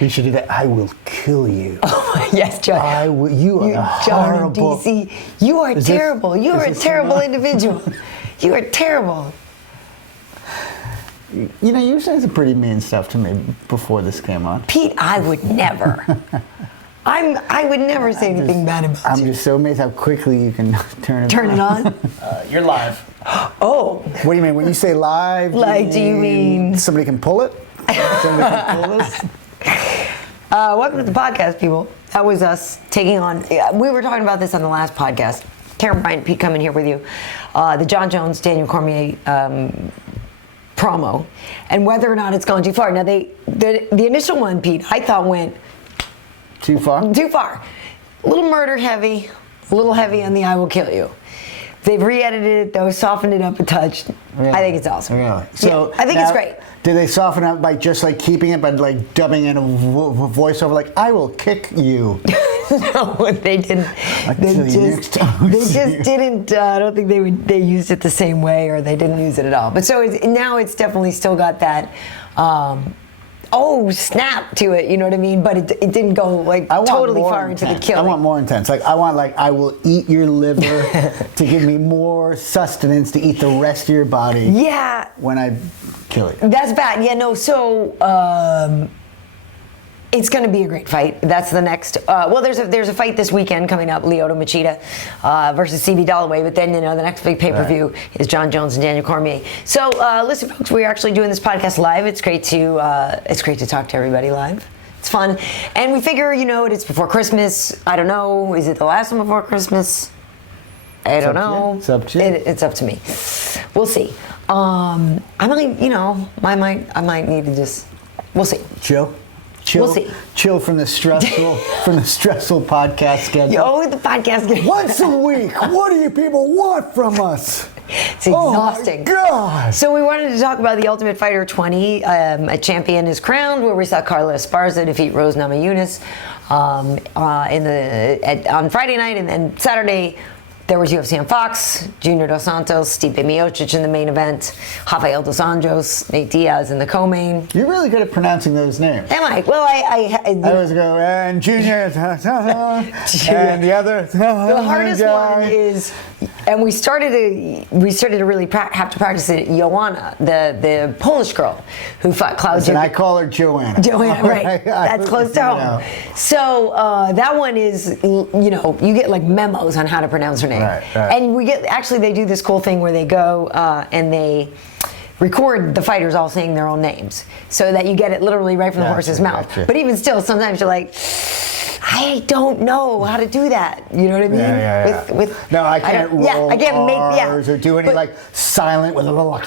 You should do that. I will kill you. Oh, yes, John. I will. You are horrible. DC. You are terrible. You are a terrible individual. You are terrible. You know, you said some pretty mean stuff to me before this came on. Pete, I would never. I would never say anything bad about you. I'm just so amazed how quickly you can turn it on. You're live. Oh. What do you mean? When you say live, Do you mean somebody can pull it? Somebody can pull this? Welcome to the podcast, people. That was us taking on, we were talking about this on the last podcast. Karyn, Bryant, Pete coming here with you. The Jon Jones, Daniel Cormier promo, and whether or not it's gone too far. Now, the initial one, Pete, I thought went too far. Too far. A little murder heavy, a little heavy on the "I will kill you." They've re-edited it though, softened it up a touch. Really? I think it's awesome. Really? So I think it's great. Did they soften up by just like keeping it, but like dubbing in a voiceover, like "I will kick you"? No, they didn't. They just didn't. I don't think they used it the same way, or they didn't use it at all. But so now it's definitely still got that. Oh snap to it, you know what I mean? But it didn't go like totally far into the killing. I want more intense. Like I want I will eat your liver to give me more sustenance to eat the rest of your body. Yeah. When I kill you. That's bad. Yeah, no, so it's going to be a great fight. That's the next. Well, there's a fight this weekend coming up, Lyoto Machida versus CB Dollaway. But then the next big pay-per-view is Jon Jones and Daniel Cormier. So listen, folks, we're actually doing this podcast live. It's great to talk to everybody live. It's fun, and we figure it's before Christmas. I don't know. Is it the last one before Christmas? I don't know. It's up to you. It's up to me. We'll see. I might need to just. We'll see. Chill. We'll see. Chill from the stressful podcast schedule. Oh, the podcast schedule. Once a week. What do you people want from us? It's exhausting. Oh my God. So we wanted to talk about the Ultimate Fighter 20. A champion is crowned, where we saw Carla Esparza defeat Rose Namajunas on Friday night, and then Saturday. There was UFC on Fox, Junior Dos Santos, Stipe Miocic in the main event, Rafael Dos Anjos, Nate Diaz in the co-main. You're really good at pronouncing those names. Am I? Well, I always go, and Junior, and the other. The hardest one is, and we started to really have to practice it. Joanna, the Polish girl who fought Claudia. And I call her Joanna. Joanna, right? That's close to home. So that one is, you get like memos on how to pronounce her name. Right. And they do this cool thing where they go and they record the fighters all saying their own names so that you get it literally right from the horse's mouth. Gotcha. But even still, sometimes you're like, I don't know how to do that. You know what I mean? Yeah. No, I can't roll I can't make or do any silent with a little.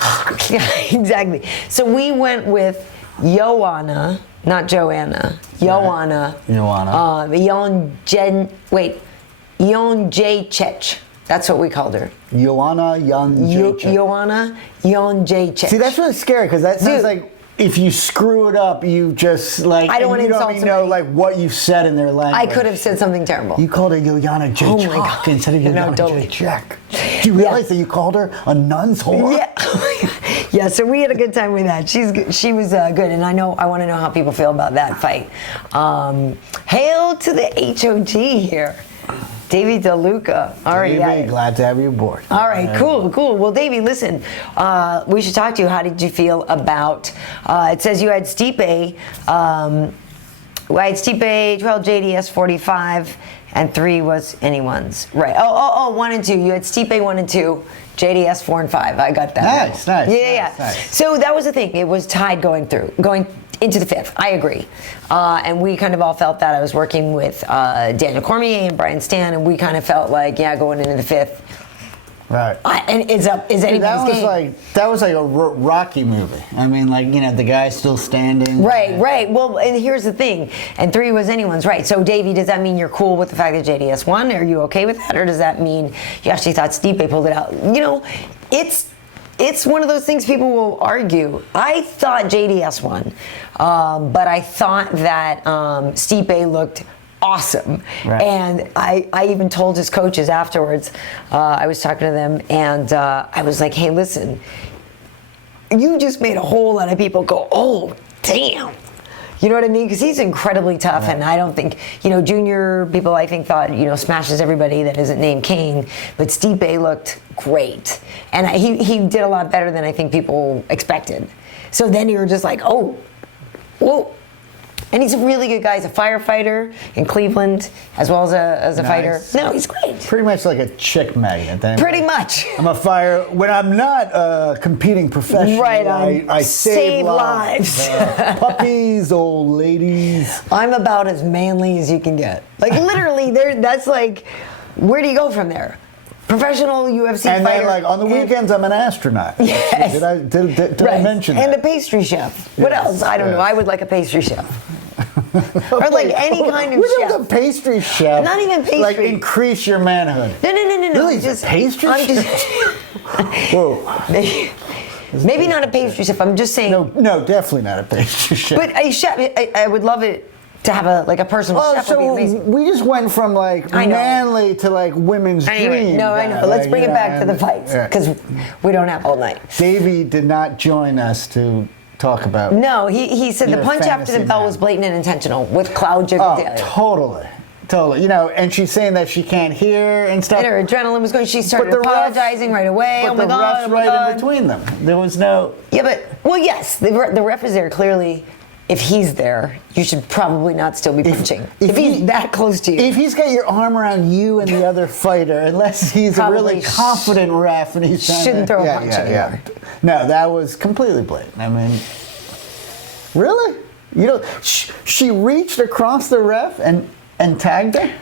Yeah, exactly. So we went with Joanna, not Joanna. Joanna. Jonjacek. That's what we called her. Joanna Jonjacek. Joanna Jonjacek. See, that's really scary because that sounds like if you screw it up, you just I don't want to insult even know what you said in their language. I could have said something terrible. You called her Joanna J. Oh my God. Instead of Joanna J. Check. Do you realize that you called her a nun's whore? Yeah. Yeah. So we had a good time with that. She was good, and I want to know how people feel about that fight. Hail to the HOG here. Davey DeLuca. All right, Davey, glad to have you aboard. All right, cool. Well, Davey, listen, we should talk to you. How did you feel about, it says you had Stipe, 12 JDS 45, and 3 was anyone's. Right. Oh, 1 and 2. You had Stipe 1 and 2, JDS 4 and 5. I got that. Nice. Yeah. Nice. So that was the thing. It was tied going into the 5th. I agree. And we kind of all felt that. I was working with Daniel Cormier and Brian Stan, and we kind of felt like, going into the 5th. Right. And is anybody's game. That was like a Rocky movie. I mean, the guy's still standing. Right. Well, and here's the thing. And 3 was anyone's, right. So, Davey, does that mean you're cool with the fact that JDS won? Are you okay with that? Or does that mean you actually thought Stipe pulled it out? It's one of those things people will argue. I thought JDS won, but I thought that Stipe looked awesome. Right. And I even told his coaches afterwards, I was talking to them, and I was like, hey, listen, you just made a whole lot of people go, oh, damn. You know what I mean? Because he's incredibly tough, and I don't think, junior people I think thought, smashes everybody that isn't named Kane, but Stipe looked great. And he did a lot better than I think people expected. So then you're just like, oh, whoa. And he's a really good guy. He's a firefighter in Cleveland, as well as a fighter. No, he's great. Pretty much like a chick magnet. Pretty much. I'm a fire. When I'm not competing professionally, right, I save lives. Puppies, old ladies. I'm about as manly as you can get. Like literally, that's like, where do you go from there? Professional UFC and fighter. And then, like, on the weekends, I'm an astronaut. Yes. Did I mention that? And a pastry chef. What else? I don't know. I would like a pastry chef. Or like any kind of chef. A pastry chef. Not even pastry. Like increase your manhood. No. Really? Just pastry chef? Whoa. Maybe not a pastry chef. I'm just saying. No, definitely not a pastry chef. But a chef, I would love it to have a personal chef. Would be amazing. We just went from like manly to like women's dream. No, I know. But let's bring it back to the fights because we don't have all night. Davey did not join us to talk about. No, he said the punch after the bell was blatant and intentional with Claudia. Oh, totally. And she's saying that she can't hear and stuff. And her adrenaline was going. She started apologizing right away. But the ref's right in between them. There was no. Yeah, but yes, the ref is there clearly. If he's there, you should probably not still be punching. If he's that close to you. If he's got your arm around you and the other fighter, unless he's a really confident ref and he's shouldn't throw a punch anymore. No, that was completely blatant. I mean, really? She reached across the ref and tagged her?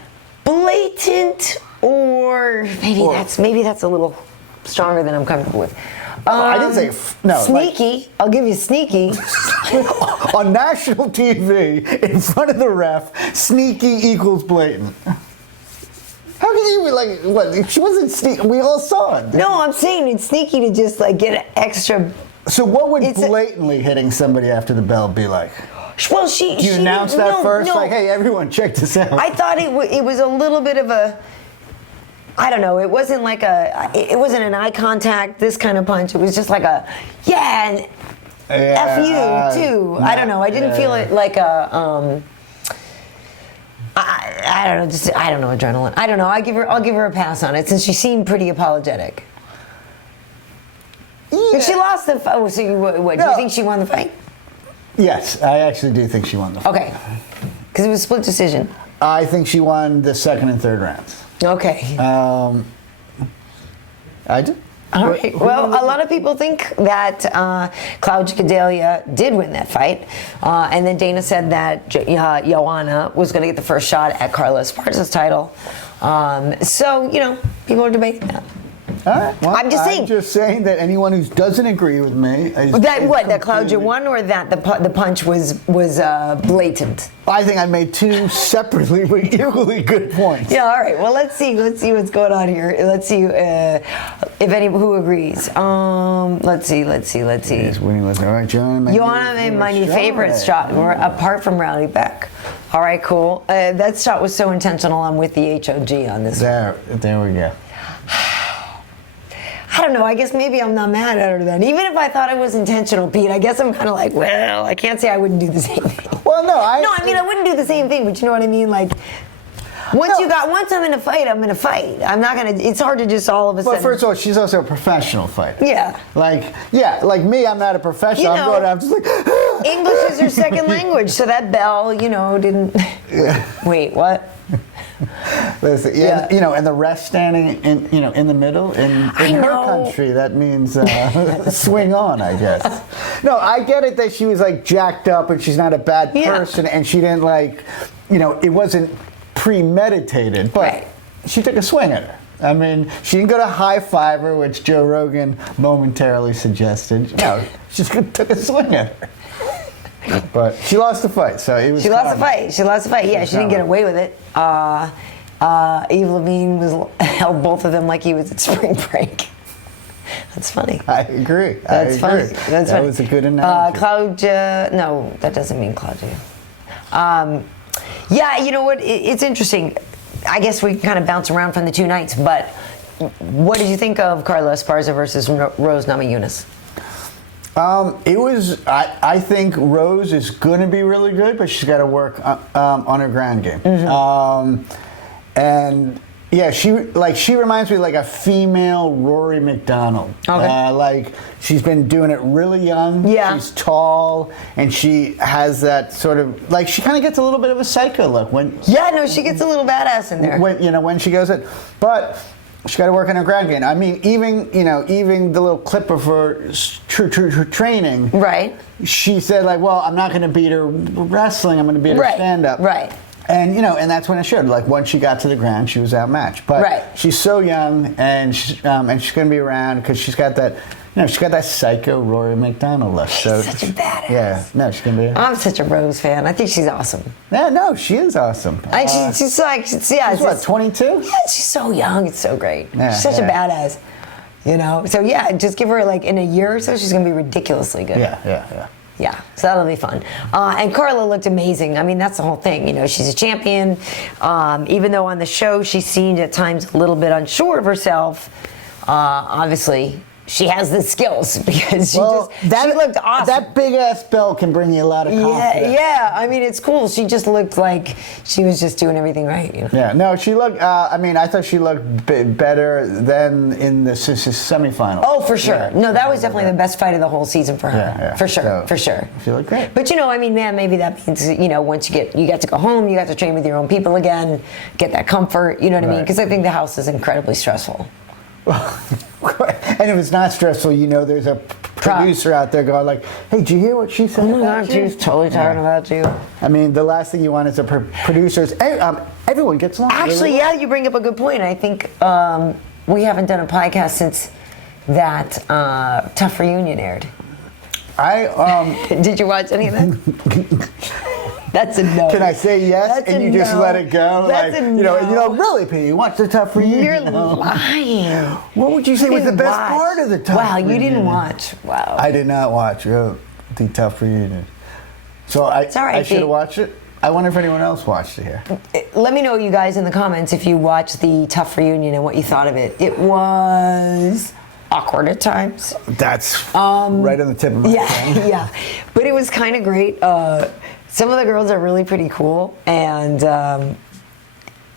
Blatant, or maybe that's a little stronger than I'm comfortable with. I didn't say no. Sneaky. I'll give you sneaky. On national TV, in front of the ref, sneaky equals blatant. How can you what? She wasn't sneaky. We all saw it. No, I'm saying it's sneaky to just get an extra. So what would blatantly hitting somebody after the bell be like? Well, Do you announce that first? No. Like, hey, everyone, check this out. I thought it was a little bit of a. I don't know. It wasn't like it wasn't an eye contact, this kind of punch. It was just like a, and F you too. I don't know. I didn't feel it like a, I don't know. I don't know, adrenaline. I don't know. I'll give her a pass on it since she seemed pretty apologetic. Yeah. If she lost the fight, so do you think she won the fight? Yes, I actually do think she won the fight. Okay. Because it was a split decision. I think she won the second and third rounds. Okay. I do. All right. Well, a lot of people think that Claudia Gadelha did win that fight. And then Dana said that Joanna was going to get the first shot at Carla Esparza's title. So, people are debating that. All right. Well, I'm just saying that anyone who doesn't agree with me that Claudia won, or that the punch was blatant. I think I made two separately but equally good points. Yeah. All right. Well, let's see what's going on here. Let's see who agrees. Let's see. Yes, winning was all right, John. Joanna made my new favorite shot, apart from Rowdy Beck. All right. Cool. That shot was so intentional. I'm with the HOG on this. There we go. I don't know. I guess maybe I'm not mad at her then. Even if I thought it was intentional, Pete, I guess I'm kind of like, well, I can't say I wouldn't do the same thing. Well, no, I wouldn't do the same thing, but you know what I mean? Like, once I'm in a fight, I'm in a fight. I'm not gonna. It's hard to just all of a sudden. Well, first of all, she's also a professional fighter. Yeah. Like me, I'm not a professional. I'm just like. English is her second language, so that bell, didn't. Wait, what? Listen, and the ref standing in the middle in her country, that means swing on, I guess. No, I get it that she was like jacked up and she's not a bad person and she didn't it wasn't premeditated, but she took a swing at her. I mean, she didn't go to high five her, which Joe Rogan momentarily suggested. No, she just took a swing at her. But she lost the fight, so it was. She lost the fight. Yeah, she didn't get away with it. Eve Levine held both of them like he was at spring break. That's funny. I agree. That's funny. That was a good analogy. Claudia. No, that doesn't mean Claudia. You know what? It's interesting. I guess we can kind of bounce around from the two nights, but what did you think of Carla Esparza versus Rose Namajunas? It was. I think Rose is going to be really good, but she's got to work on her ground game. And yeah, she reminds me like a female Rory McDonald. Okay. Like she's been doing it really young. Yeah. She's tall, and she has that sort of like she kind of gets a little bit of a psycho look when. Yeah, no, she gets a little badass in there. When she goes in, but. She got to work on her ground game. I mean, even the little clip of her training. Right. She said like, "Well, I'm not going to beat her wrestling. I'm going to beat her stand up." Right. And and that's when it showed. Like once she got to the ground, she was outmatched. But she's so young, and she's going to be around because she's got that. She's got that psycho Rory McDonald look. She's such a badass. Yeah, no, she's gonna be. I'm such a Rose fan. I think she's awesome. Yeah, no, she is awesome. She's like, she's what, 22? Yeah, she's so young. It's so great. Yeah, she's such a badass. So yeah, just give her like in a year or so, she's gonna be ridiculously good. Yeah. Yeah, so that'll be fun. And Carla looked amazing. I mean, that's the whole thing. She's a champion. Even though on the show she seemed at times a little bit unsure of herself, obviously. She has the skills because she looked awesome. That big ass belt can bring you a lot of confidence. Yeah. I mean, it's cool. She just looked like she was just doing everything right. Yeah. No, she looked. I thought she looked better than in the semifinal. Oh, for sure. Yeah. No, that was definitely the best fight of the whole season for her. Yeah. For sure. For sure. She looked great. But maybe that means once you get to go home, you got to train with your own people again, get that comfort. You know what I mean? Because I think the house is incredibly stressful. And if it's not stressful, there's a producer out there going like, "Hey, did you hear what she said?" Oh my God, she's totally talking about you. I mean, the last thing you want is a producer. Everyone gets along. Actually, yeah, you bring up a good point. I think we haven't done a podcast since that TUF reunion aired. Did you watch any of that? That's a no. Can I say yes? That's and you just let it go? That's a no. Really, P, you watched the TUF reunion. You're lying. What would you say was the best part of the TUF reunion? Wow, you didn't watch. Wow. I did not watch the TUF reunion. So I should have watched it. I wonder if anyone else watched it here. Let me know, you guys, in the comments if you watched the TUF reunion and what you thought of it. It was awkward at times. That's right on the tip of my tongue. Yeah. But it was kind of great. Some of the girls are really pretty cool, and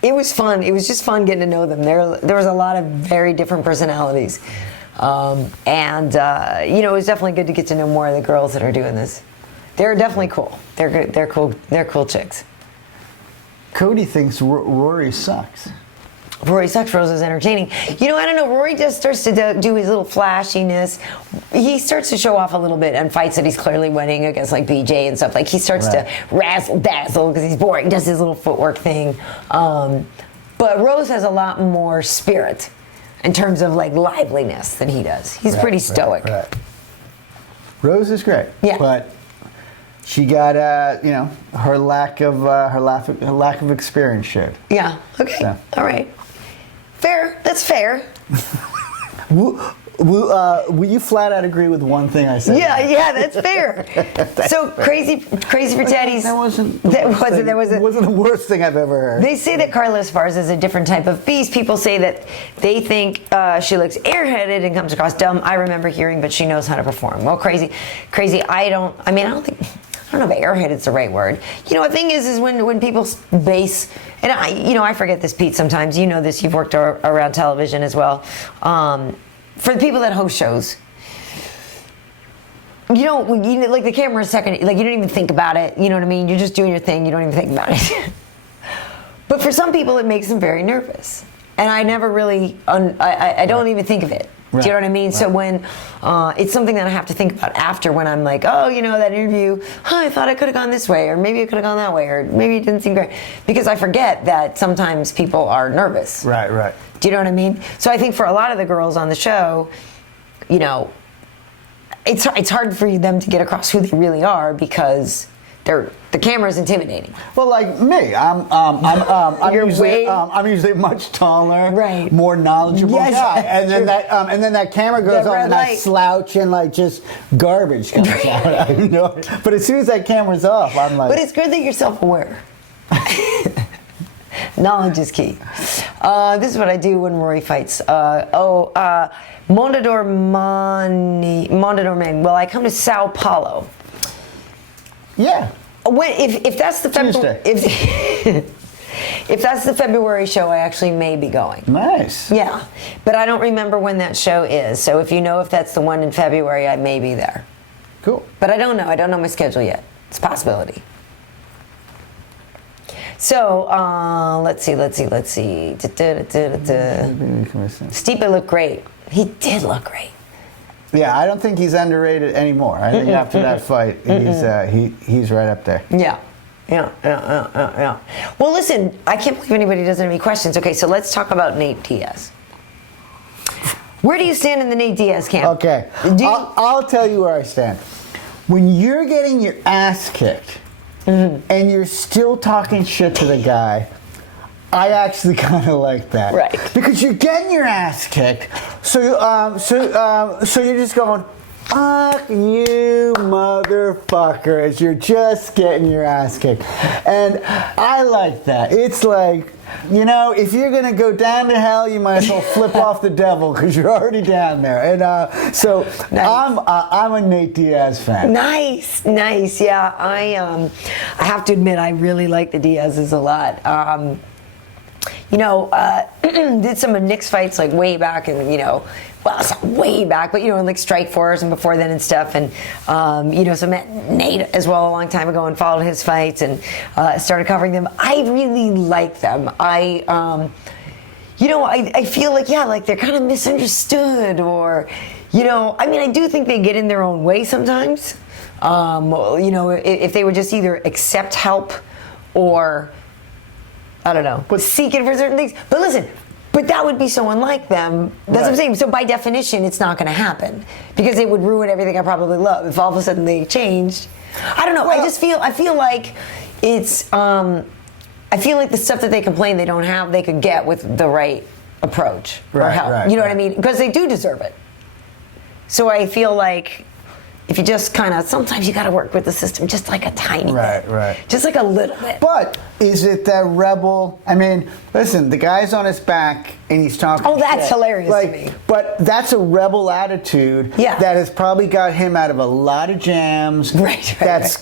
it was fun. It was just fun getting to know them. There was a lot of very different personalities, and it was definitely good to get to know more of the girls that are doing this. They're definitely cool. They're good. They're cool. They're cool chicks. Cody thinks Rory sucks. Rory sucks. Rose is entertaining. I don't know. Rory just starts to do his little flashiness. He starts to show off a little bit in fights that he's clearly winning against like BJ and stuff. Like he starts to razzle dazzle because he's boring. Does his little footwork thing. But Rose has a lot more spirit in terms of like liveliness than he does. He's pretty stoic. Right. Rose is great. Yeah. But she got her lack of experience showed. Yeah. Okay. So. All right. Fair. That's fair. Will you flat out agree with one thing I said? Yeah, that's fair. So crazy for Teddy's. That wasn't the worst thing I've ever heard. They say that Carla Esparza is a different type of beast. People say that they think she looks airheaded and comes across dumb. I remember hearing, but she knows how to perform. Well, crazy. I don't know if airheaded's the right word. The thing is when people base, and I forget this, Pete, sometimes. You know this, you've worked around television as well. For the people that host shows, like the camera's second, like you don't even think about it, you know what I mean? You're just doing your thing, you don't even think about it. But for some people, it makes them very nervous. And I never really, I don't even think of it. Right. Do you know what I mean? Right. So when it's something that I have to think about after, when I'm like, that interview, I thought I could have gone this way, or maybe it could have gone that way, or maybe it didn't seem great. Because I forget that sometimes people are nervous. Right. Do you know what I mean? So I think for a lot of the girls on the show, it's hard for them to get across who they really are because the camera's intimidating. Well, like me, I'm usually much taller, right, more knowledgeable guy, and then that camera goes on and I slouch and like just garbage comes out. But as soon as that camera's off, I'm like. But it's good that you're self-aware. Knowledge is key. This is what I do when Rory fights. Mondador Man. Well, I come to Sao Paulo. Yeah. If that's the Tuesday. If that's the February show, I actually may be going. Nice. Yeah, but I don't remember when that show is. So if you know if that's the one in February, I may be there. Cool. But I don't know. I don't know my schedule yet. It's a possibility. So let's see. Stipe looked great. He did look great. Yeah, I don't think he's underrated anymore. I think after that fight, he's right up there. Yeah. Well, listen, I can't believe anybody doesn't have any questions. Okay, so let's talk about Nate Diaz. Where do you stand in the Nate Diaz camp? Okay, I'll tell you where I stand. When you're getting your ass kicked and you're still talking shit to the guy, I actually kind of like that. Right. Because you're getting your ass kicked, so you're just going, fuck you, motherfucker, as you're just getting your ass kicked. And I like that. It's like, if you're going to go down to hell, you might as well flip off the devil because you're already down there. And so nice. I'm a Nate Diaz fan. Nice. Yeah, I have to admit, I really like the Diazes a lot. Did some of Nick's fights like way back and, well, it's not way back, but, in like Strike Force and before then and stuff. And, so met Nate as well a long time ago and followed his fights and started covering them. I really like them. I feel like, they're kind of misunderstood or, I do think they get in their own way sometimes. If they would just either accept help or, I don't know, but seek it for certain things. But listen, that would be so unlike them. That's what I'm saying. So by definition, it's not going to happen because it would ruin everything I probably love if all of a sudden they changed. I don't know. Well, I feel like it's. I feel like the stuff that they complain they don't have, they could get with the right approach or help. What I mean? Because they do deserve it. So I feel like if you just kind of, sometimes you got to work with the system just like a tiny bit. Right. Just like a little bit. But is it that rebel? I mean, listen, the guy's on his back and he's talking Oh, that's shit. hilarious to me. But that's a rebel attitude that has probably got him out of a lot of jams. That's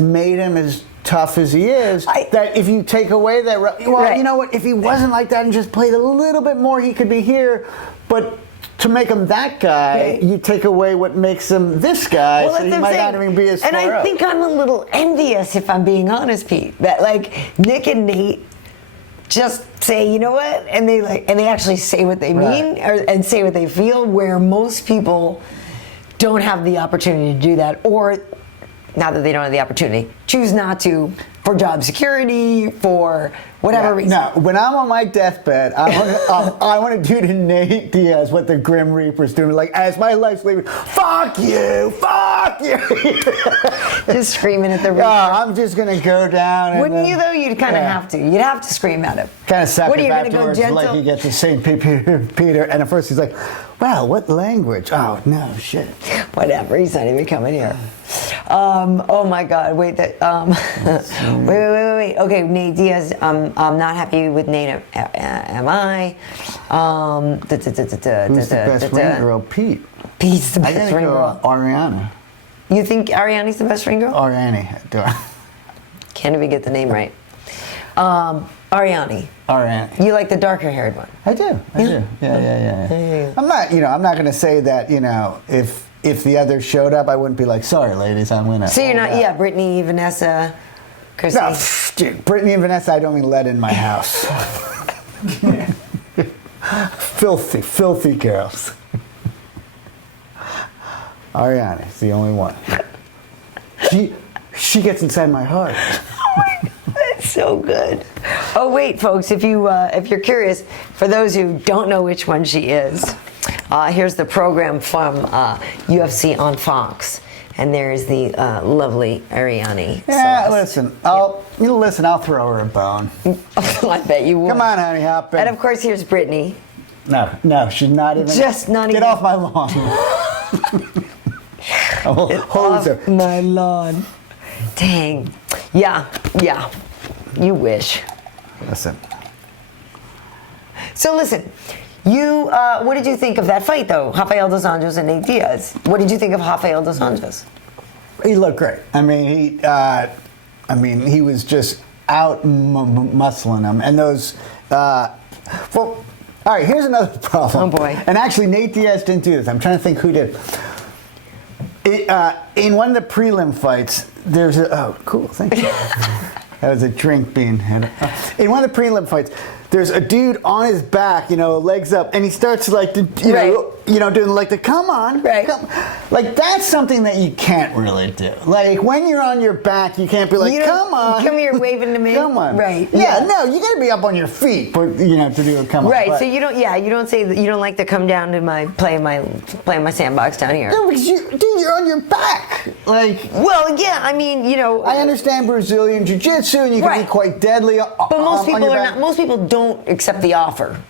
made him as tough as he is. That if you take away that, you know what? If he wasn't like that and just played a little bit more, he could be here. But to make him that guy, you take away what makes him this guy, so he might not even be as far up. And I think I'm a little envious, if I'm being honest, Pete, that like Nick and Nate just say, you know what, and they actually say what they mean and say what they feel, where most people don't have the opportunity to do that, or not that they don't have the opportunity, choose not to for job security, for whatever reason. No, when I'm on my deathbed, I want to do to Nate Diaz what the Grim Reaper's doing. Like, as my life's leaving, fuck you. Just screaming at the Reaper. I'm just going to go down. Wouldn't you, though? You'd kind of have to. You'd have to scream at him. Kind of suck what, it afterwards, like he gets to St. Peter, and at first he's like, wow, what language? Oh, no, shit. Whatever, he's not even coming here. Oh my God, wait, wait. Okay, Nate Diaz, I'm not happy with Nate, am I? Who's the best ring girl? Pete. Pete's the best ring girl. Ariana. You think Ariane's the best ring girl? Ariane. Can't even get the name right. Ariane. You like the darker haired one? I do. Yeah. I'm not going to say that, if the others showed up, I wouldn't be like, sorry, ladies, I'm going to. So you're not, Brittany, Vanessa, Chrissy. No, dude, Brittany and Vanessa, I don't even let in my house. Filthy girls. Ariana's the only one. She gets inside my heart. That's so good. Oh wait, folks, if you're curious, for those who don't know which one she is, here's the program from UFC on Fox, and there's the lovely Ariane. Yeah, listen, I'll throw her a bone. I bet you would. Come on, honey, hop in. And of course, here's Brittany. No, she's not even. Just not even. Get off my lawn. Off my lawn. Dang. Yeah. You wish. Listen. So listen, you. What did you think of that fight, though? Rafael dos Anjos and Nate Diaz. What did you think of Rafael dos Anjos? He looked great. I mean, he was just out muscling him, and those. Well, all right. Here's another problem. Oh boy! And actually, Nate Diaz didn't do this. I'm trying to think who did. In one of the prelim fights, there's a. Oh, cool. Thank you. That was a drink being had. In one of the prelim fights, there's a dude on his back, legs up, and he starts like to, doing like the come on, right? Like that's something that you can't really do. Like when you're on your back, you can't be like, come on, come here, waving to me, come on, right? Yeah, no, you got to be up on your feet, but to do a come on, right? So you don't say that you don't like to come down to play in my sandbox down here. No, because you're on your back, like. Well, yeah, I mean, I understand Brazilian jiu-jitsu, and you can be quite deadly. But most people are not. Most people don't accept the offer.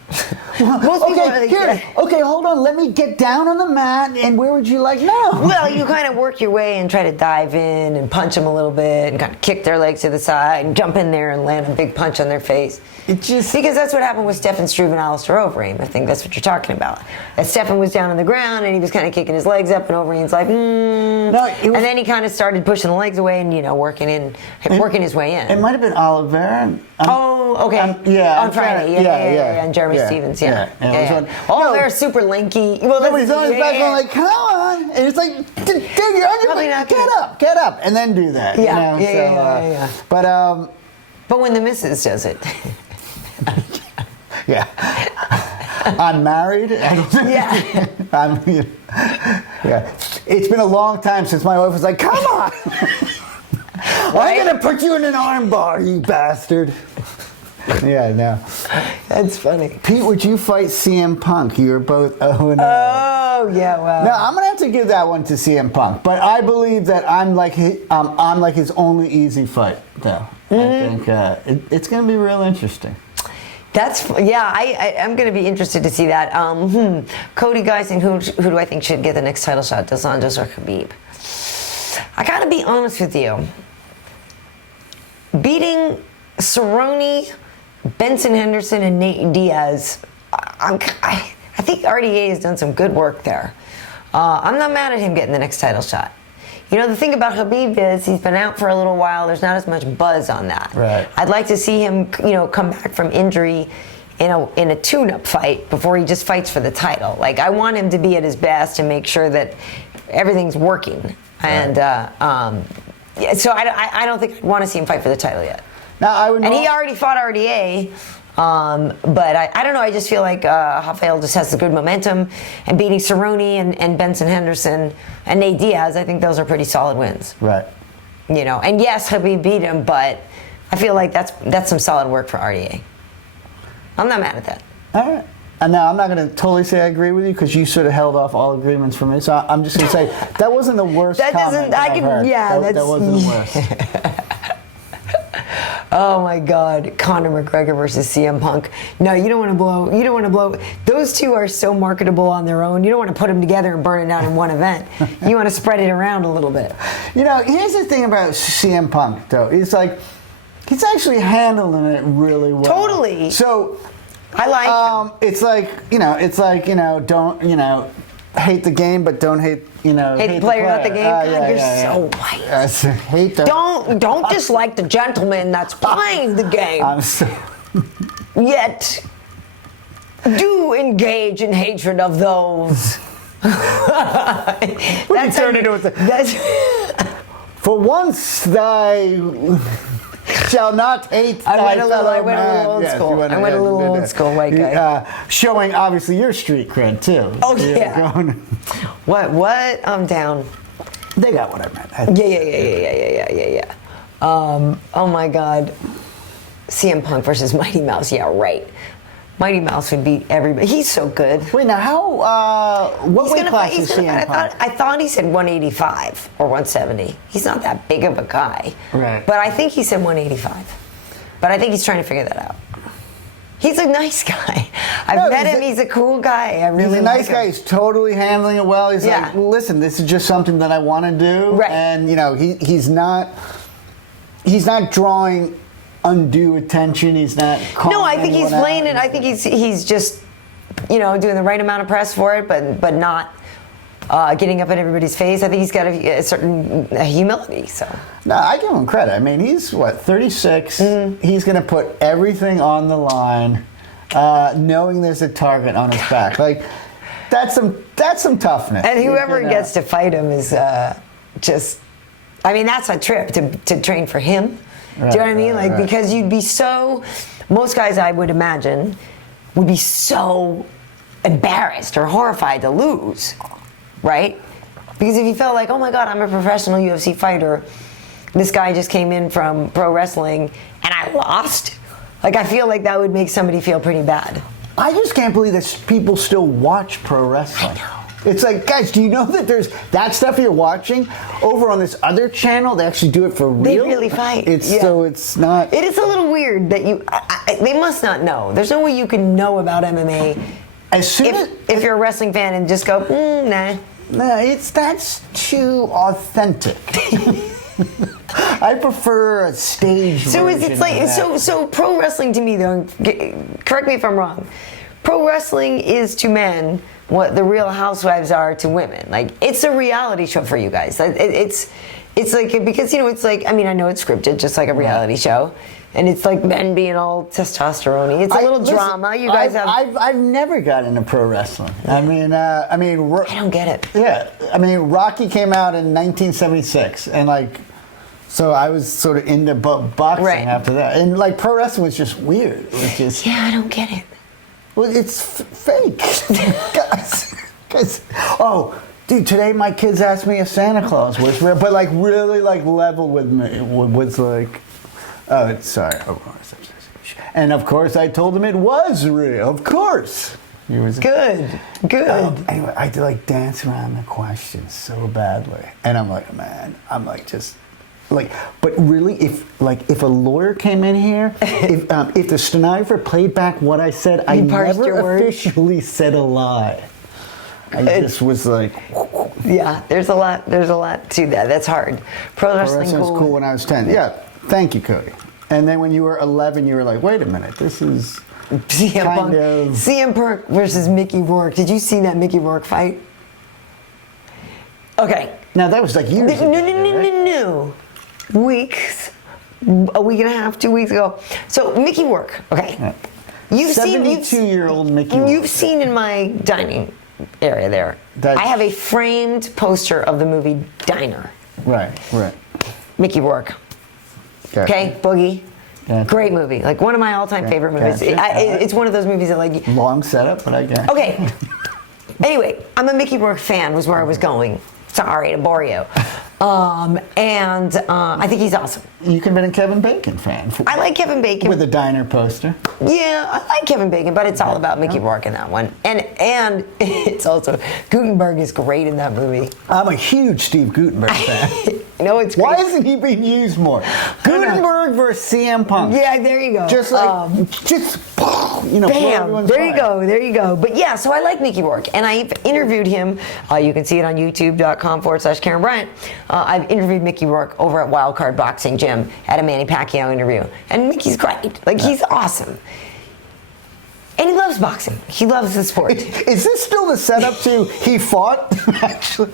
Most people okay, hold on. Let me get down on the mat. And where would you like now? Well, you kind of work your way and try to dive in and punch them a little bit and kind of kick their legs to the side and jump in there and land a big punch on their face. Because that's what happened with Stefan Struve and Alistair Overeem. I think that's what you're talking about. And Stefan was down on the ground and he was kind of kicking his legs up, and Overeem's like, and then he kind of started pushing the legs away and working his way in. It might have been Oliveira. Okay. On Friday. Yeah. And Jeremy Stevens. They're super lanky. Well, he's on his back going like, come on, and it's like, dude, you're on your back. Get up, and then do that. Yeah. But when the missus does it. Yeah. I'm married. Yeah. Yeah. It's been a long time since my wife was like, come on. I'm going to put you in an arm bar, you bastard. Yeah, no. That's funny. Pete, would you fight CM Punk? You're both 0-0. Oh, yeah, well. No, I'm going to have to give that one to CM Punk. But I believe that I'm like his only easy fight, though. Mm-hmm. I think it's going to be real interesting. I'm going to be interested to see that. Cody Geising, who do I think should get the next title shot, Dos Anjos or Khabib? I got to be honest with you. Beating Cerrone, Benson Henderson, and Nate Diaz, I think RDA has done some good work there. I'm not mad at him getting the next title shot. The thing about Khabib is he's been out for a little while. There's not as much buzz on that. Right. I'd like to see him, come back from injury in a tune-up fight before he just fights for the title. Like, I want him to be at his best and make sure that everything's working. Right. And so I don't think I'd want to see him fight for the title yet. Now, he already fought RDA. But I don't know. I just feel like Rafael just has the good momentum, and beating Cerrone and Benson Henderson and Nate Diaz, I think those are pretty solid wins. Right. And yes, Khabib beat him, but I feel like that's some solid work for RDA. I'm not mad at that. All right. And now I'm not going to totally say I agree with you because you sort of held off all agreements for me. So I'm just going to say that wasn't the worst. That wasn't the worst. Oh my God, Conor McGregor versus CM Punk. No, you don't want to blow. Those two are so marketable on their own. You don't want to put them together and burn it out in one event. You want to spread it around a little bit. Here's the thing about CM Punk, though. It's like he's actually handling it really well. Totally. So I like him. It's like don't hate the game, but don't hate the player, not the game. God, you're so white. Don't dislike the gentleman that's playing the game. Yet do engage in hatred of those. For once thy shall not hate thy fellow man. I went a little old school, white guy. Showing, obviously, your street cred, too. Oh, yeah. What? I'm down. They got what I meant. Yeah. Oh, my God. CM Punk versus Mighty Mouse. Yeah, right. Mighty Mouse would beat everybody. He's so good. Wait, now what weight class is CM Punk? I thought he said 185 or 170. He's not that big of a guy. Right. But I think he said 185. But I think he's trying to figure that out. He's a nice guy. I've met him. He's a cool guy. I really like him. He's a nice guy. He's totally handling it well. He's like, listen, this is just something that I want to do. Right. And, he's not drawing undue attention. He's not. No, I think he's playing it. I think he's just, doing the right amount of press for it, but not getting up in everybody's face. I think he's got a certain humility. So. No, I give him credit. I mean, he's 36. He's going to put everything on the line, knowing there's a target on his back. Like, that's some toughness. And whoever gets to fight him is just. I mean, that's a trip to train for him. Right, do you know what I mean? Like, because you'd be most guys I would imagine would be so embarrassed or horrified to lose, right? Because if you felt like, oh my God, I'm a professional UFC fighter, this guy just came in from pro wrestling and I lost, like, I feel like that would make somebody feel pretty bad. I just can't believe that people still watch pro wrestling. I know. It's like, guys, do you know that there's that stuff you're watching over on this other channel? They actually do it for real. They really fight. So it's not. It is a little weird that they must not know. There's no way you can know about MMA if you're a wrestling fan and just go, nah. Nah, that's too authentic. I prefer a stage version. So it's like so pro wrestling to me though. Correct me if I'm wrong. Pro wrestling is to men what the Real Housewives are to women. Like, it's a reality show for you guys. It's like, because it's like, I mean, I know it's scripted just like a reality show, and it's like men being all testosterone-y. It's a little drama. You guys I've never got into pro wrestling. I mean, I don't get it. Yeah, I mean, Rocky came out in 1976, and like, so I was sort of into boxing after that, and like pro wrestling was just weird. It was just I don't get it. Well, it's fake, guys. Oh, dude, today my kids asked me if Santa Claus was real, but like really like level with me. Was like, oh, sorry. And of course I told them it was real. Of course. He was good. Anyway, I had to like dance around the question so badly, and I'm like, man, but really, if a lawyer came in here, if the stenographer played back what I said, I never officially said a lie. I just was like, yeah. There's a lot to that. That's hard. Pro wrestling was cool when I was 10. Yeah, thank you, Cody. And then when you were 11, you were like, wait a minute, this is CM Punk versus Mickey Rourke. Did you see that Mickey Rourke fight? Okay. Now that was like years ago. No. A week and a half, 2 weeks ago. So Mickey Rourke, okay. Yeah. You've 72-year-old Mickey Rourke. You've seen in my dining area there. I have a framed poster of the movie Diner. Right. Mickey Rourke. Okay, Boogie. Gotcha. Great movie. Like one of my all-time favorite movies. Gotcha. It's one of those movies that like... Long setup, but I get it. Okay. Anyway, I'm a Mickey Rourke fan was where I was going. Sorry to bore you. I think he's awesome. You could have been a Kevin Bacon fan. I like Kevin Bacon. With a Diner poster. Yeah, I like Kevin Bacon, but it's all about Mickey Rourke in that one. And it's also, Guttenberg is great in that movie. I'm a huge Steve Guttenberg fan. It's great. Why isn't he being used more? Guttenberg versus CM Punk. Yeah, there you go. Just like, bam, there you go. But yeah, so I like Mickey Rourke, and I've interviewed him. You can see it on youtube.com/Karyn Bryant. I've interviewed Mickey Rourke over at Wildcard Boxing Gym at a Manny Pacquiao interview. And Mickey's great. Like, he's awesome. And he loves boxing. He loves the sport. Is this still the setup to he fought, actually?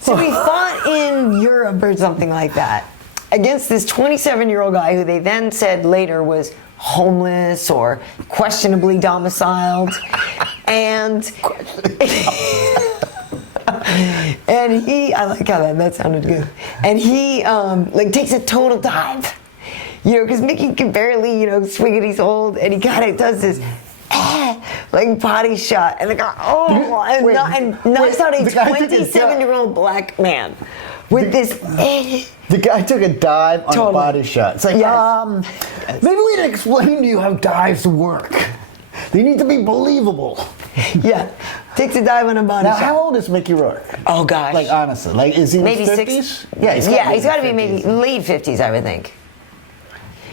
So he fought in Europe or something like that against this 27-year-old guy who they then said later was homeless or questionably domiciled. And I like how that sounded good. And he takes a total dive, because Mickey can barely, swing it. He's old, and he kind of does this body shot, and the guy knocks out a 27-year-old black man with this. The guy took a dive on a body shot. It's like, maybe we didn't explain to you how dives work. They need to be believable. Yeah. Takes a dive on a body shot. Now, how old is Mickey Rourke? Oh, gosh. Like, honestly. Like, is he in maybe his 50s? Yeah, he's got to be maybe late 50s, I would think.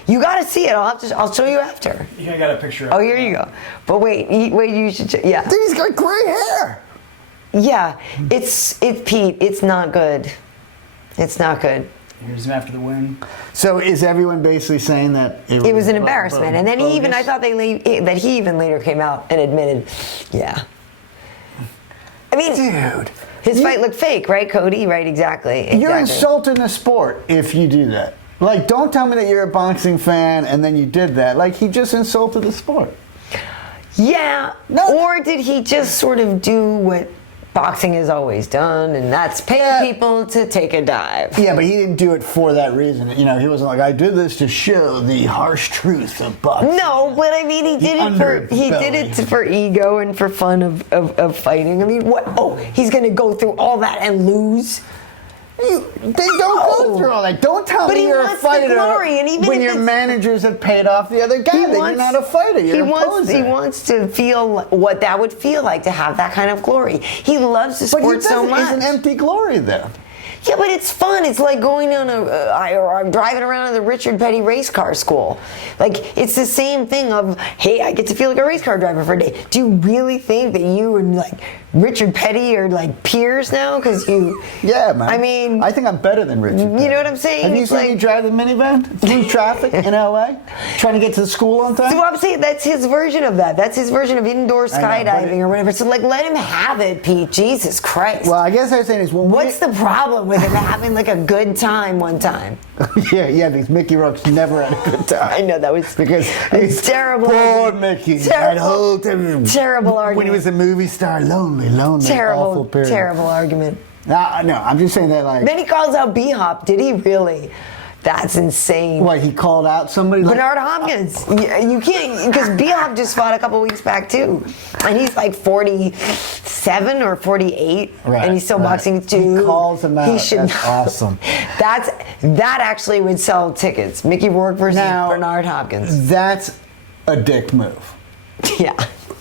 You got to see it. I'll show you after. Yeah, I got a picture. Oh, here you go. But wait, you should. Yeah. Dude, he's got gray hair. Yeah, it's Pete. It's not good. It's not good. Here's him after the win. So is everyone basically saying that it was an embarrassment? And then I thought that he even later came out and admitted, yeah. I mean, dude, his fight looked fake, right, Cody? Right, exactly. You're insulting the sport if you do that. Like, don't tell me that you're a boxing fan and then you did that. Like, he just insulted the sport. Yeah. No. Or did he just sort of do what boxing has always done, and that's pay people to take a dive? Yeah, but he didn't do it for that reason. You know, he wasn't like, I did this to show the harsh truth of boxing. No, but I mean, he did it for ego and for fun of fighting. I mean, what? Oh, he's going to go through all that and lose? They don't go through all that. Don't tell me you're a fighter when your managers have paid off the other guy. That you're not a fighter. You're a poser. He wants to feel what that would feel like to have that kind of glory. He loves the sport so much. It's an empty glory, though. Yeah, but it's fun. It's like going on I'm driving around in the Richard Petty race car school. Like, it's the same thing of, hey, I get to feel like a race car driver for a day. Do you really think that you and, like, Richard Petty are, like, peers now? Because you... Yeah, man. I mean... I think I'm better than Richard Petty. You know what I'm saying? Have you seen me drive the minivan through traffic in L.A.? Trying to get to the school on time? So I'm saying that's his version of that. That's his version of indoor skydiving or whatever. So, like, let him have it, Pete. Jesus Christ. Well, I guess I was saying is... What's the problem with him having, like, a good time one time? yeah, because Mickey Rourke's never had a good time. I know, that was... Because it's terrible. Poor Mickey. That whole time. Terrible argument. When he was a movie star, lonely, awful period. Terrible argument. No, I'm just saying that, like... Then he calls out B-Hop. Did he really? That's insane. What, he called out somebody? Bernard Hopkins. You can't... Because B-Hop just fought a couple weeks back, too. And he's like 47 or 48. Right, and he's still boxing, too. He calls him out. He should That's awesome. That actually would sell tickets. Mickey Rourke versus Bernard Hopkins. That's a dick move. Yeah.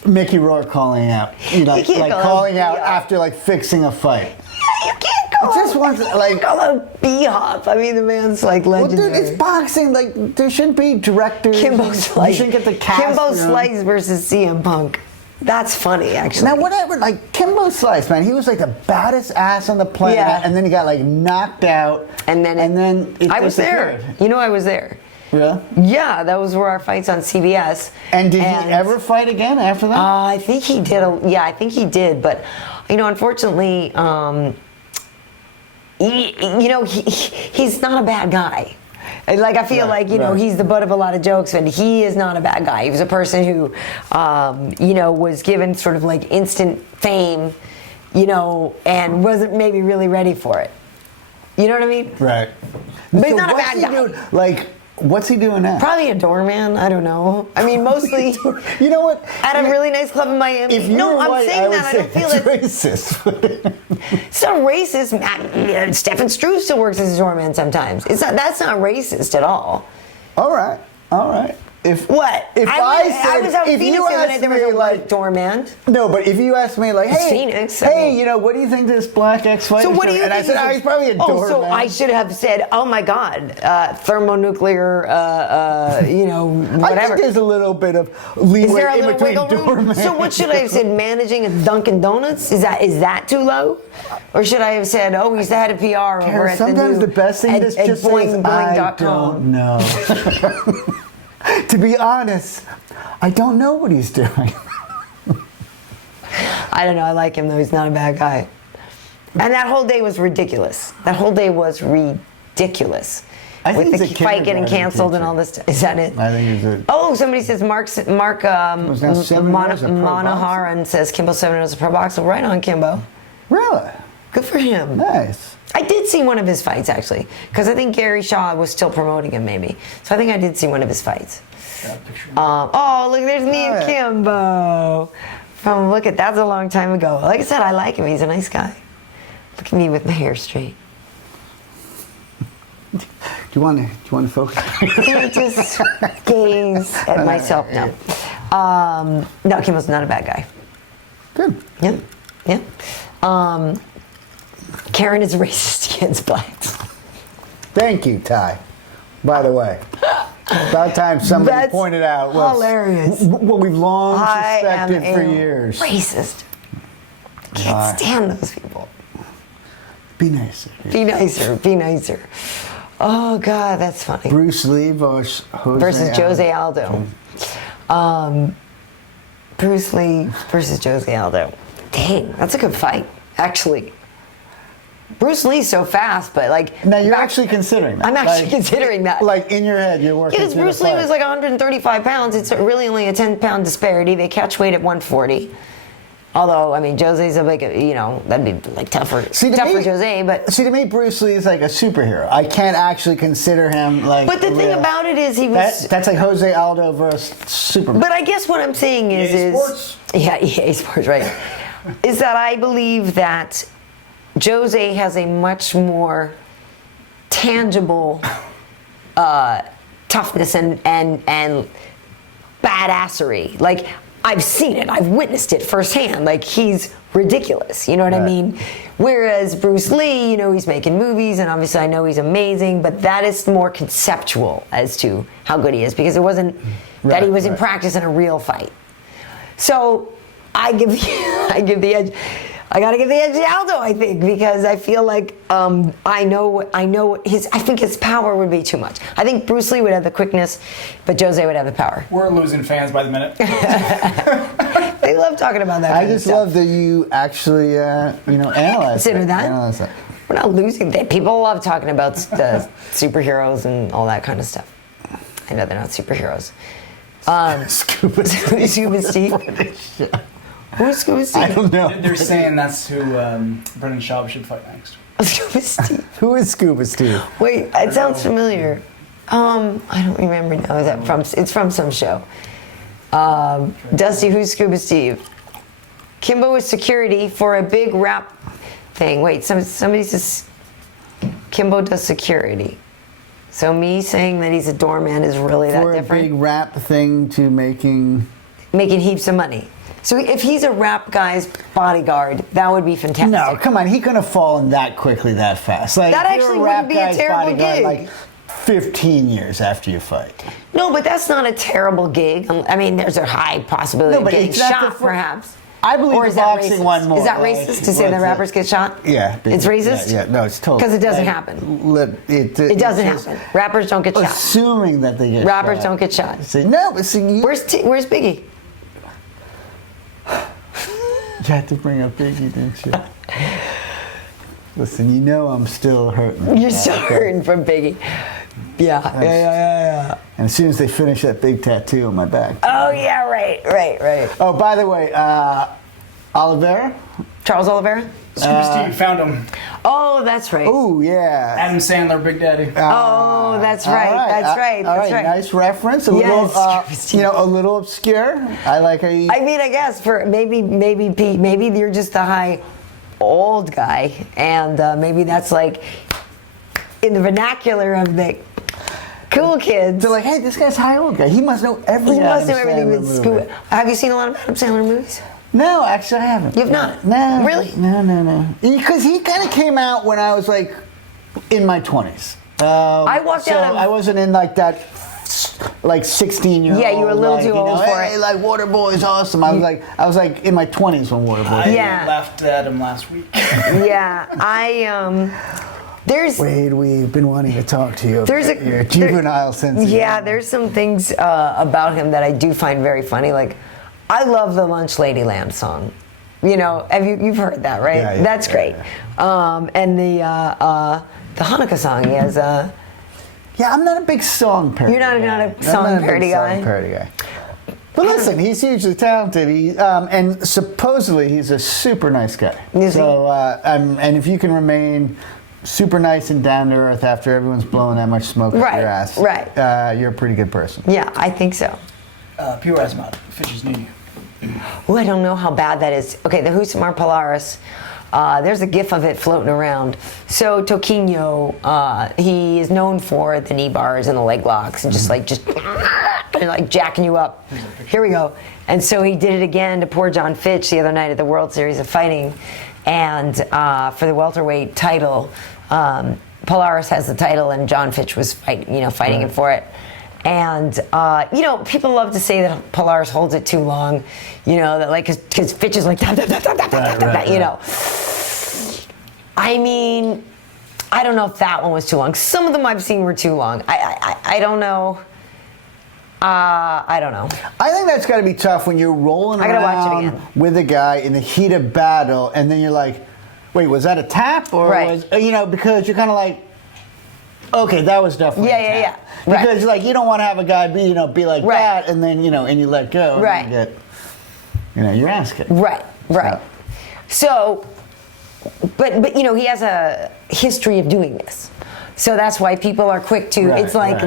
Mickey Rourke calling out. Like calling out after, like, fixing a fight. You can't call out B-Hop. I mean, the man's like legendary. Well, dude, it's boxing. Like, there shouldn't be directors. Kimbo Slice. You shouldn't get the cast. Kimbo Slice versus CM Punk. That's funny, actually. Now, whatever. Like, Kimbo Slice, man, he was like the baddest ass on the planet, and then he got like knocked out. And then I was there. You know, I was there. Yeah? Yeah, that was where our fights on CBS. And did he ever fight again after that? I think he did. I think he did. But, you know, unfortunately, he's not a bad guy. Like, I feel like, you know, he's the butt of a lot of jokes, and he is not a bad guy. He was a person who, you know, was given sort of like instant fame, you know, and wasn't maybe really ready for it. You know what I mean? Right. But he's not a bad guy. Like, what's he doing now? Probably a doorman. I don't know. I mean, mostly. You know what? At a really nice club in Miami. If you were white, saying I don't feel it's racist. It's not racist. Stefan Struve still works as a doorman sometimes. That's not racist at all. All right. If you asked me, like, doorman. No, but if you asked me, like, hey, Phoenix, you know, what do you think this black ex-wife? So what do you think? And I said, he's probably a doorman. So I should have said, oh my God, thermonuclear, you know, whatever. I think there's a little bit of leeway in between doorman. So what should I have said? Managing a Dunkin' Donuts? Is that too low? Or should I have said, oh, he's the head of PR over at sometimes the best thing is just boing, I don't know. To be honest, I don't know what he's doing. I don't know. I like him, though. He's not a bad guy. And that whole day was ridiculous. With the fight getting canceled and all this stuff. Is that it? I think it's it. Oh, somebody says Mark Monaharan says Kimbo 7 is a pro boxer. Right on, Kimbo. Really? Good for him. Nice. I did see one of his fights, actually, because I think Gary Shaw was still promoting him, maybe. So I think I did see one of his fights. Look, there's me and Kimbo. That's a long time ago. Like I said, I like him. He's a nice guy. Look at me with my hair straight. Do you want to focus? I just gaze at myself now. No, Kimbo's not a bad guy. Good. Yeah. Karyn is racist against blacks. Thank you, Ty. By the way, about time somebody pointed out hilarious. What we've long suspected for years. Racist. Can't stand those people. Be nicer. Be nicer. Oh God, that's funny. Bruce Lee versus Jose Aldo. Bruce Lee versus Jose Aldo. Dang, that's a good fight, actually. Bruce Lee's so fast, but like... Now, you're actually considering that. I'm actually considering that. Like, in your head, you're working because Bruce Lee was like 135 pounds. It's really only a 10-pound disparity. They catch weight at 140. Although, I mean, Jose's a big, that'd be like tougher for Jose, but... See, to me, Bruce Lee is like a superhero. I can't actually consider him like... But the thing about it is he was... That's like Jose Aldo versus Superman. But I guess what I'm saying is... Sports. Yeah, EA Sports, right. is that I believe that Jose has a much more tangible toughness and badassery. Like, I've seen it, I've witnessed it firsthand. Like, he's ridiculous, you know what I mean? Whereas Bruce Lee, he's making movies, and obviously I know he's amazing, but that is more conceptual as to how good he is, because it wasn't that he was in practice in a real fight. So I give the edge. I gotta give the edge to Aldo, I think, because I feel like I think his power would be too much. I think Bruce Lee would have the quickness, but Jose would have the power. We're losing fans by the minute. They love talking about that. I just love that you actually, analyze that. We're not losing. People love talking about the superheroes and all that kind of stuff. I know they're not superheroes. Scuba Steve. Who's Scuba Steve? I don't know. They're saying that's who Brendan Schaub should fight next. Scuba Steve. Who is Scuba Steve? Wait, it sounds familiar. I don't remember now. Is that from? It's from some show. Dusty, who's Scuba Steve? Kimbo is security for a big rap thing. Wait, somebody says Kimbo does security. So me saying that he's a doorman is really that different? For a big rap thing to making heaps of money. So if he's a rap guy's bodyguard, that would be fantastic. No, come on, he couldn't have fallen that quickly, that fast. Like, that actually wouldn't be a terrible gig. Like 15 years after you fight. No, but that's not a terrible gig. I mean, there's a high possibility of getting shot, perhaps. I believe or is the boxing one more. Is that racist to say that rappers get shot? Yeah. It's racist? Yeah, no, it's totally. Because it doesn't happen. It doesn't happen. Rappers don't get shot. Assuming that they get rappers shot. don't get shot. No, but see, where's Biggie? You had to bring up Biggie, didn't you? Listen, I'm still hurting. You're still hurting from Biggie. Yeah. And as soon as they finish that big tattoo on my back. Oh, yeah, right. Oh, by the way, Oliveira? Charles Oliveira? Scuba Steve found him. Oh, that's right. Oh, yeah. Adam Sandler, Big Daddy. Oh, that's right. That's right. Nice reference. A little obscure. I like how you... I mean, I guess for maybe Pete, maybe you're just the high old guy, and maybe that's like in the vernacular of the cool kids. They're like, hey, this guy's high old guy. He must know everything. With Scuba. Have you seen a lot of Adam Sandler movies? No, actually, I haven't. You've not? No. Really? No. Because he kind of came out when I was like in my 20s. I walked out of... I wasn't in like that, like 16-year-old. Yeah, you were a little too old for it. Like Waterboy's awesome. I was like in my 20s when Waterboy. I laughed at him last week. Yeah, Wade, we've been wanting to talk to you about your juvenile sense. Yeah, there's some things about him that I do find very funny. Like, I love the Lunch Ladyland song. You've heard that, right? Yeah, that's great. Yeah. And the Hanukkah song, he has Yeah, I'm not a big song parody. You're not a song parody guy. But listen, he's hugely talented. And supposedly he's a super nice guy. And if you can remain super nice and down to earth after everyone's blowing that much smoke up your ass, you're a pretty good person. Yeah, I think so. People ask about Fitch's knee. Oh, I don't know how bad that is. Okay, the Husamar Polaris. There's a gif of it floating around. So Toquinho, he is known for the knee bars and the leg locks and just jacking you up. Here we go. And so he did it again to poor John Fitch the other night at the World Series of Fighting, and for the welterweight title, Polaris has the title and John Fitch was fighting him for it. And, people love to say that Polaris holds it too long, that because Fitch is like, I mean, I don't know if that one was too long. Some of them I've seen were too long. I don't know. I don't know. I think that's got to be tough when you're rolling I gotta watch it around again. with a guy in the heat of battle, and then you're like, wait, was that a tap? Or Right. was, because you're kind of like, okay, that was definitely a tap. Right. Because like, you don't want to have a guy be like Right. that, and then, and you let go. Right. And you get, your ass kicked. Right. So, but he has a history of doing this. So that's why people are quick to, Right, it's like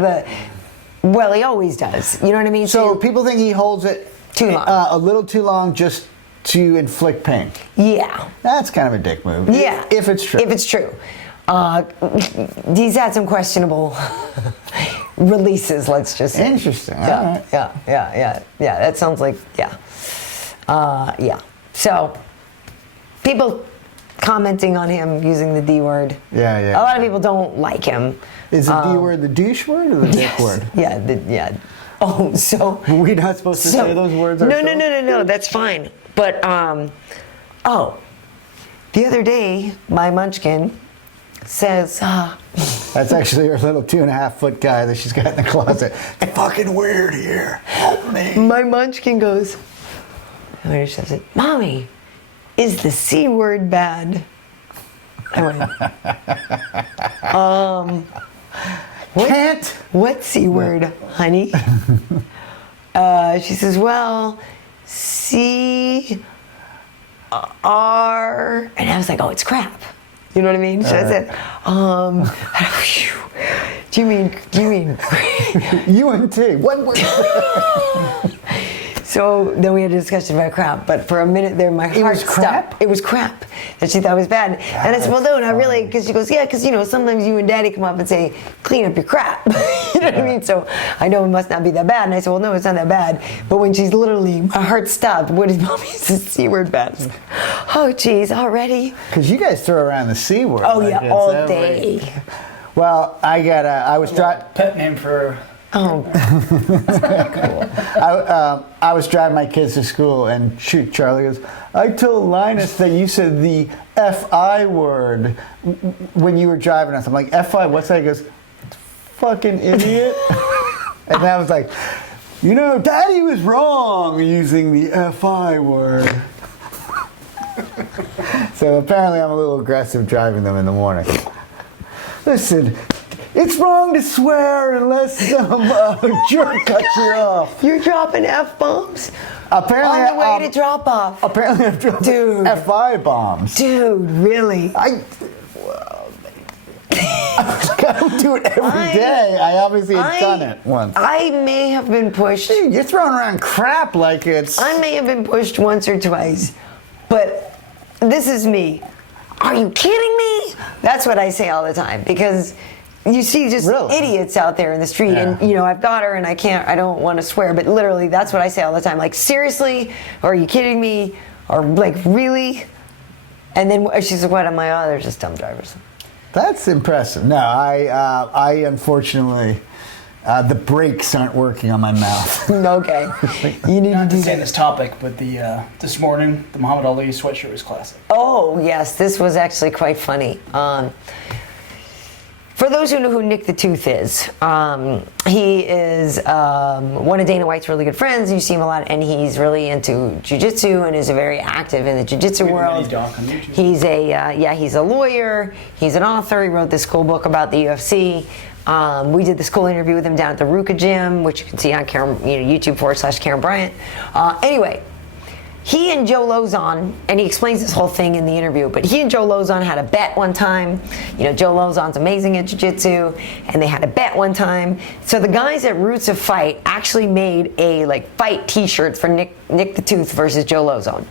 well, he always does. You know what I mean? So people think he holds it Too long. a little too long just to inflict pain. Yeah. That's kind of a dick move. Yeah. If it's true. If it's true. He's had some questionable releases, let's just say. Interesting. All Yeah, right. yeah. That sounds like, yeah. So, people commenting on him using the D word. Yeah. A lot of people don't like him. Is the D word the douche word or the dick word? Yeah. Oh, so. We're not supposed to say those words ourselves? No, that's fine. But, the other day, my munchkin says, That's actually her little 2.5-foot guy that she's got in the closet. It's fucking weird here. Help me. my munchkin goes, and she says it, Mommy, is the C word bad? I went, what C word, honey? She says, well, C R, and I was like, oh, it's crap. You know what I mean? So I said, do you mean UNT. What word? So then we had a discussion about crap, but for a minute there, my heart was crap? stopped. It was crap that she thought was bad. And I said, well, no, not really, because she goes, yeah, because, sometimes you and Daddy come up and say, clean up your crap. You know what I mean? So I know it must not be that bad. And I said, well, no, it's not that bad. But when she's literally, my heart stopped. What is Mommy? Is the C word bad? Oh, geez, already? Because you guys throw around the C word. Oh, like yeah, it's all every- day. Well, I was driving. Pet name for. Oh, I was driving my kids to school, and Charlie goes, I told Linus that you said the F-I word when you were driving us. I'm like, F-I, what's that? He goes, fucking idiot. And I was like, Daddy was wrong using the F-I word. So apparently I'm a little aggressive driving them in the morning. Listen, it's wrong to swear unless some jerk cuts you off. you're dropping F-bombs? Apparently, On the way to drop off. Apparently, I'm dropping Dude. F-I bombs. Dude, really? I don't do it every day. I obviously have done it once. I may have been pushed. Dude, you're throwing around crap like it's. I may have been pushed once or twice, but this is me. Are you kidding me? That's what I say all the time, because you see just Really? idiots out there in the street, Yeah. and I've got her, and I don't want to swear, but literally that's what I say all the time. Like, seriously? Or are you kidding me? Or like, really? And then she's like, what? I'm like, oh, they're just dumb drivers. That's impressive. No, I unfortunately, the brakes aren't working on my mouth. Okay. You need to Not do to say that. this topic, but this morning the Muhammad Ali sweatshirt was classic. Oh, yes, this was actually quite funny. For those who know who Nick the Tooth is, he is one of Dana White's really good friends. You see him a lot, and he's really into jiu-jitsu and is very active in the jiu-jitsu We have a world. mini doc on YouTube. He's a lawyer. He's an author. He wrote this cool book about the UFC. We did this cool interview with him down at the Ruka Gym, which you can see on Karyn, YouTube.com/Karyn Bryant. Anyway, he and Joe Lozon, and he explains this whole thing in the interview, but he and Joe Lozon had a bet one time. Joe Lozon's amazing at jiu-jitsu, and they had a bet one time. So the guys at Roots of Fight actually made a fight t-shirt for Nick the Tooth versus Joe Lozon.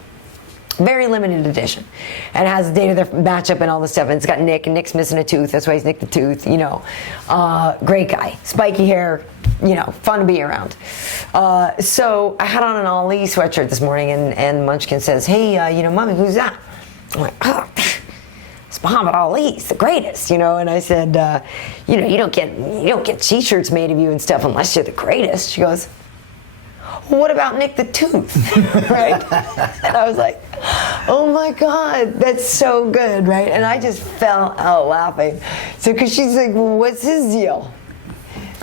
Very limited edition. And it has the date of their matchup and all this stuff. And it's got Nick, and Nick's missing a tooth. That's why he's Nick the Tooth. Great guy. Spiky hair. Fun to be around. So I had on an Ali sweatshirt this morning, and Munchkin says, hey, Mommy, who's that? I'm like, oh, it's Muhammad Ali. He's the greatest, And I said, you don't get t-shirts made of you and stuff unless you're the greatest. She goes, well, what about Nick the Tooth? Right? And I was like, Oh my God, that's so good, right? And I just fell out laughing. So, because she's like, well, what's his deal?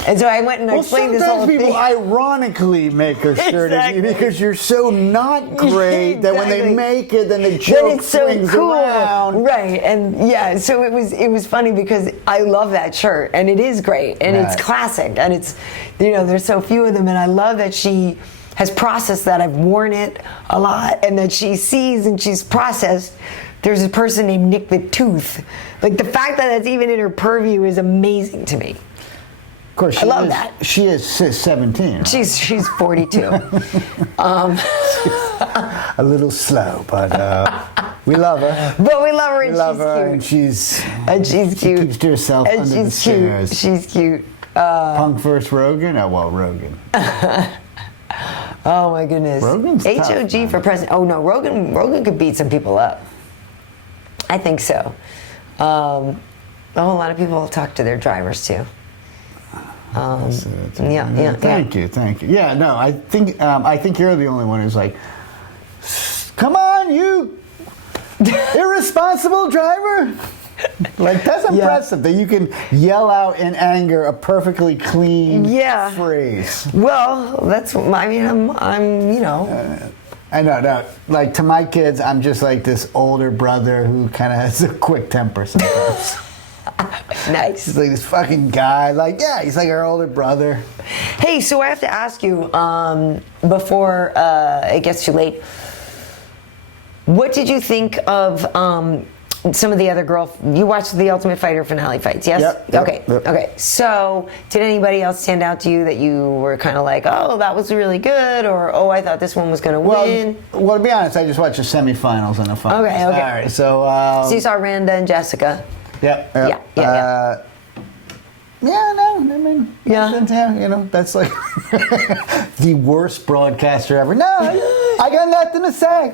And so I went and I explained this whole thing. Sometimes people ironically make a shirt of you because you're so not great that when they make it, then the joke swings around. Right, and yeah, so it was funny because I love that shirt, and it is great, and it's classic, and it's, there's so few of them, and I love that she has processed that. I've worn it a lot, and that she sees and she's processed. There's a person named Nick the Tooth. Like, the fact that that's even in her purview is amazing to me. Of course, I love that. She is 17. Right? She's 42. A little slow, but we love her. But we love her, and we love her, she's cute. And she's cute. She keeps to herself and under the she's cute. stairs. She's cute. Punk versus Rogan? Oh, well, Rogan. Oh my goodness. Rogan's tough, HOG man. for president. Oh no, Rogan could beat some people up. I think so. A lot of people talk to their drivers too. Thank you. Yeah, no, I think you're the only one who's like, come on, you irresponsible driver. Like, that's impressive that you can yell out in anger a perfectly clean phrase. Well, I'm I know, no. Like, to my kids, I'm just like this older brother who kind of has a quick temper sometimes. Nice. He's like this fucking guy. Like, yeah, he's like our older brother. Hey, so I have to ask you, before it gets too late, what did you think of some of the other you watched the Ultimate Fighter finale fights, yes? Yep. Okay. So, did anybody else stand out to you that you were kind of like, oh, that was really good, or oh, I thought this one was going to win? Well, to be honest, I just watched the semifinals and the finals. Okay. All right, so you saw Randa and Jessica. Yeah. That's like the worst broadcaster ever. No, I got nothing to say.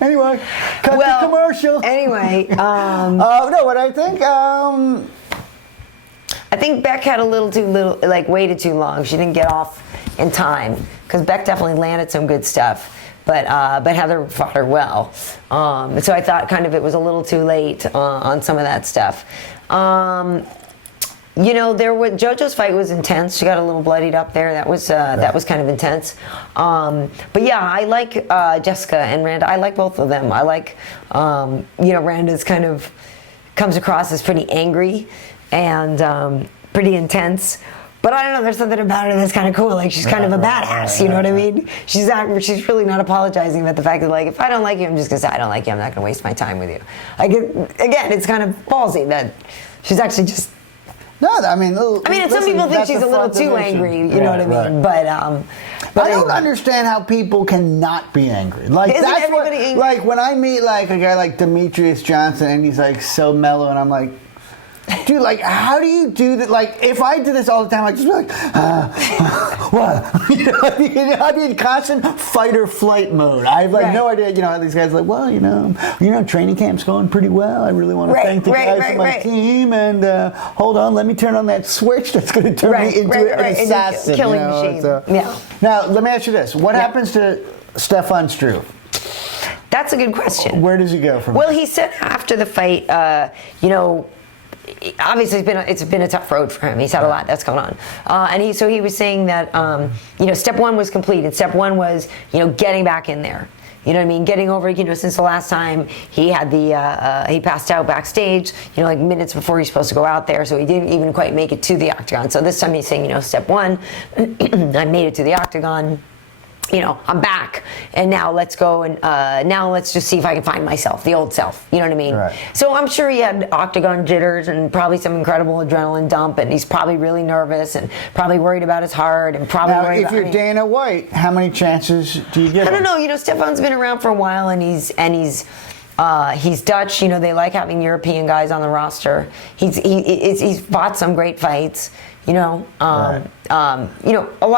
Anyway, cut the commercial. Anyway, no, what I think. I think Beck had waited too long. She didn't get off in time because Beck definitely landed some good stuff. But Heather fought her well. So I thought kind of it was a little too late on some of that stuff. JoJo's fight was intense. She got a little bloodied up there. That was kind of intense. But yeah, I like Jessica and Randa. I like both of them. I like, Randa's kind of comes across as pretty angry and pretty intense. But I don't know, there's something about her that's kind of cool. Like, she's kind of a badass, you know what I mean? She's really not apologizing about the fact that, like, if I don't like you, I'm just going to say I don't like you. I'm not going to waste my time with you. Again, it's kind of ballsy that she's actually just... No, I mean, some people think she's a little too angry, you know what I mean? Right. But I don't understand how people cannot be angry. Like, isn't that's everybody angry? Like, when I meet, like, a guy like Demetrius Johnson and he's, like, so mellow and I'm like... Dude, like, how do you do that? Like, if I did this all the time, I'd just be like, what? I'd be in constant fight or flight mode. I have, no idea, how these guys are like, well, training camp's going pretty well. I really want to thank the guys on my team. And hold on, let me turn on that switch that's going to turn me into an assassin. Killing machine. Now, let me ask you this. What happens to Stefan Struve? That's a good question. Where does he go from Well, he said after the fight, obviously it's been a tough road for him. He's had a lot that's going on, and he was saying that step one was completed. Step one was getting back in there. You know what I mean? Getting over, since the last time he had he passed out backstage, like minutes before he's supposed to go out there, so he didn't even quite make it to the octagon. So this time he's saying, step one, I made it to the octagon. I'm back, and now let's go and now let's just see if I can find myself, the old self. You know what I mean? Right. So I'm sure he had octagon jitters and probably some incredible adrenaline dump, and he's probably really nervous and probably worried about his heart and probably worried if about. If you're Dana White, how many chances do you give him? I don't know. Stefan's been around for a while, and he's Dutch. They like having European guys on the roster. He's fought some great fights. A lot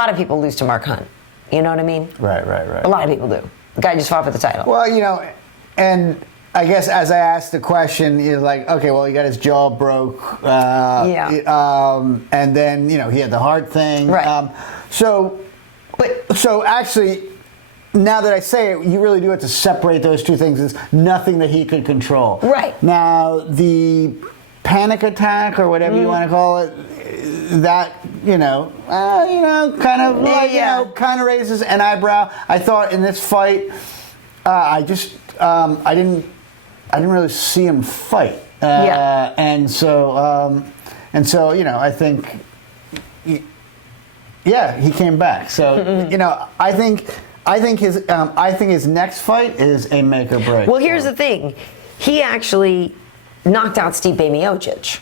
of people lose to Mark Hunt. You know what I mean? Right. A lot of people do. The guy just fought for the title. Well, and I guess as I asked the question, you're like, okay, well, he got his jaw broke. And then, he had the heart thing. Right. So actually, now that I say it, you really do have to separate those two things. It's nothing that he could control. Right. Now, the panic attack or whatever you want to call it, that, kind of kind of raises an eyebrow. I thought in this fight, I didn't really see him fight. And so, I think, he came back. So, I think his next fight is a make or break. Well, here's the thing. He actually knocked out Stipe Miocic.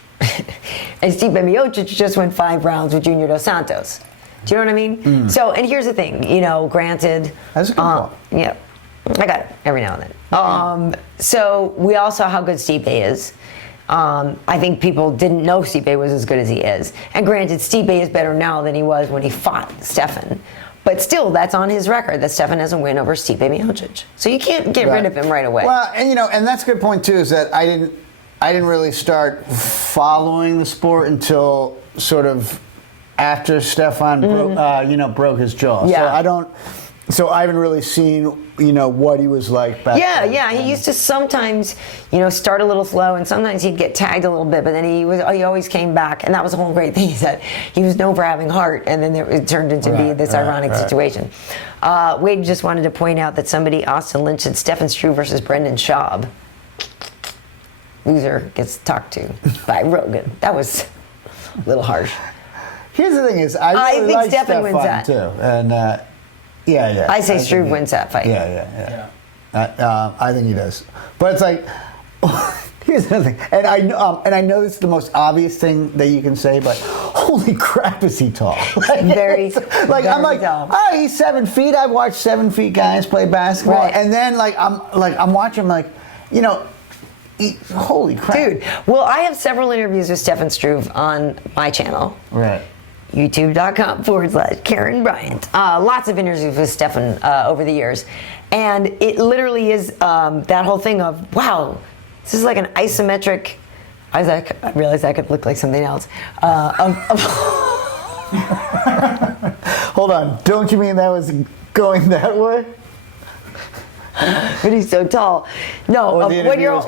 And Stipe Miocic just went 5 rounds with Junior Dos Santos. Do you know what I mean? So, and here's the thing. Granted. That's a good point. Yeah. I got it every now and then. So we all saw how good Stipe is. I think people didn't know Stipe was as good as he is. And granted, Stipe is better now than he was when he fought Stefan. But still, that's on his record that Stefan has a win over Stipe Miocic. So you can't get rid of him right away. Well, and that's a good point too. Is that I didn't really start following the sport until sort of after Stefan broke his jaw. Yeah. So I haven't really seen, what he was like back then. Yeah. He used to sometimes, start a little slow, and sometimes he'd get tagged a little bit, but then he always came back, and that was the whole great thing. He said he was known for having heart, and then it turned into be this ironic situation. Wade just wanted to point out that Austin Lynch said Stefan Struve versus Brendan Schaub. Loser gets talked to by Rogan. That was a little harsh. Here's the thing: I really think like Stefan wins that too, and I say Struve wins that fight. Yeah. I think he does, but it's like here's the thing, and I know this is the most obvious thing that you can say, but holy crap, is he tall? Very I'm like, tall. Oh, he's 7 feet. I've watched 7 feet guys play basketball, Right. and then I'm watching holy crap, Dude. Well, I have several interviews with Stefan Struve on my channel. Right. YouTube.com/Karyn Bryant. Lots of interviews with Stefan over the years. And it literally is that whole thing of, wow, this is like an isometric. I realized I could look like something else. Hold on. Don't you mean that was going that way? But he's so tall. No, when you're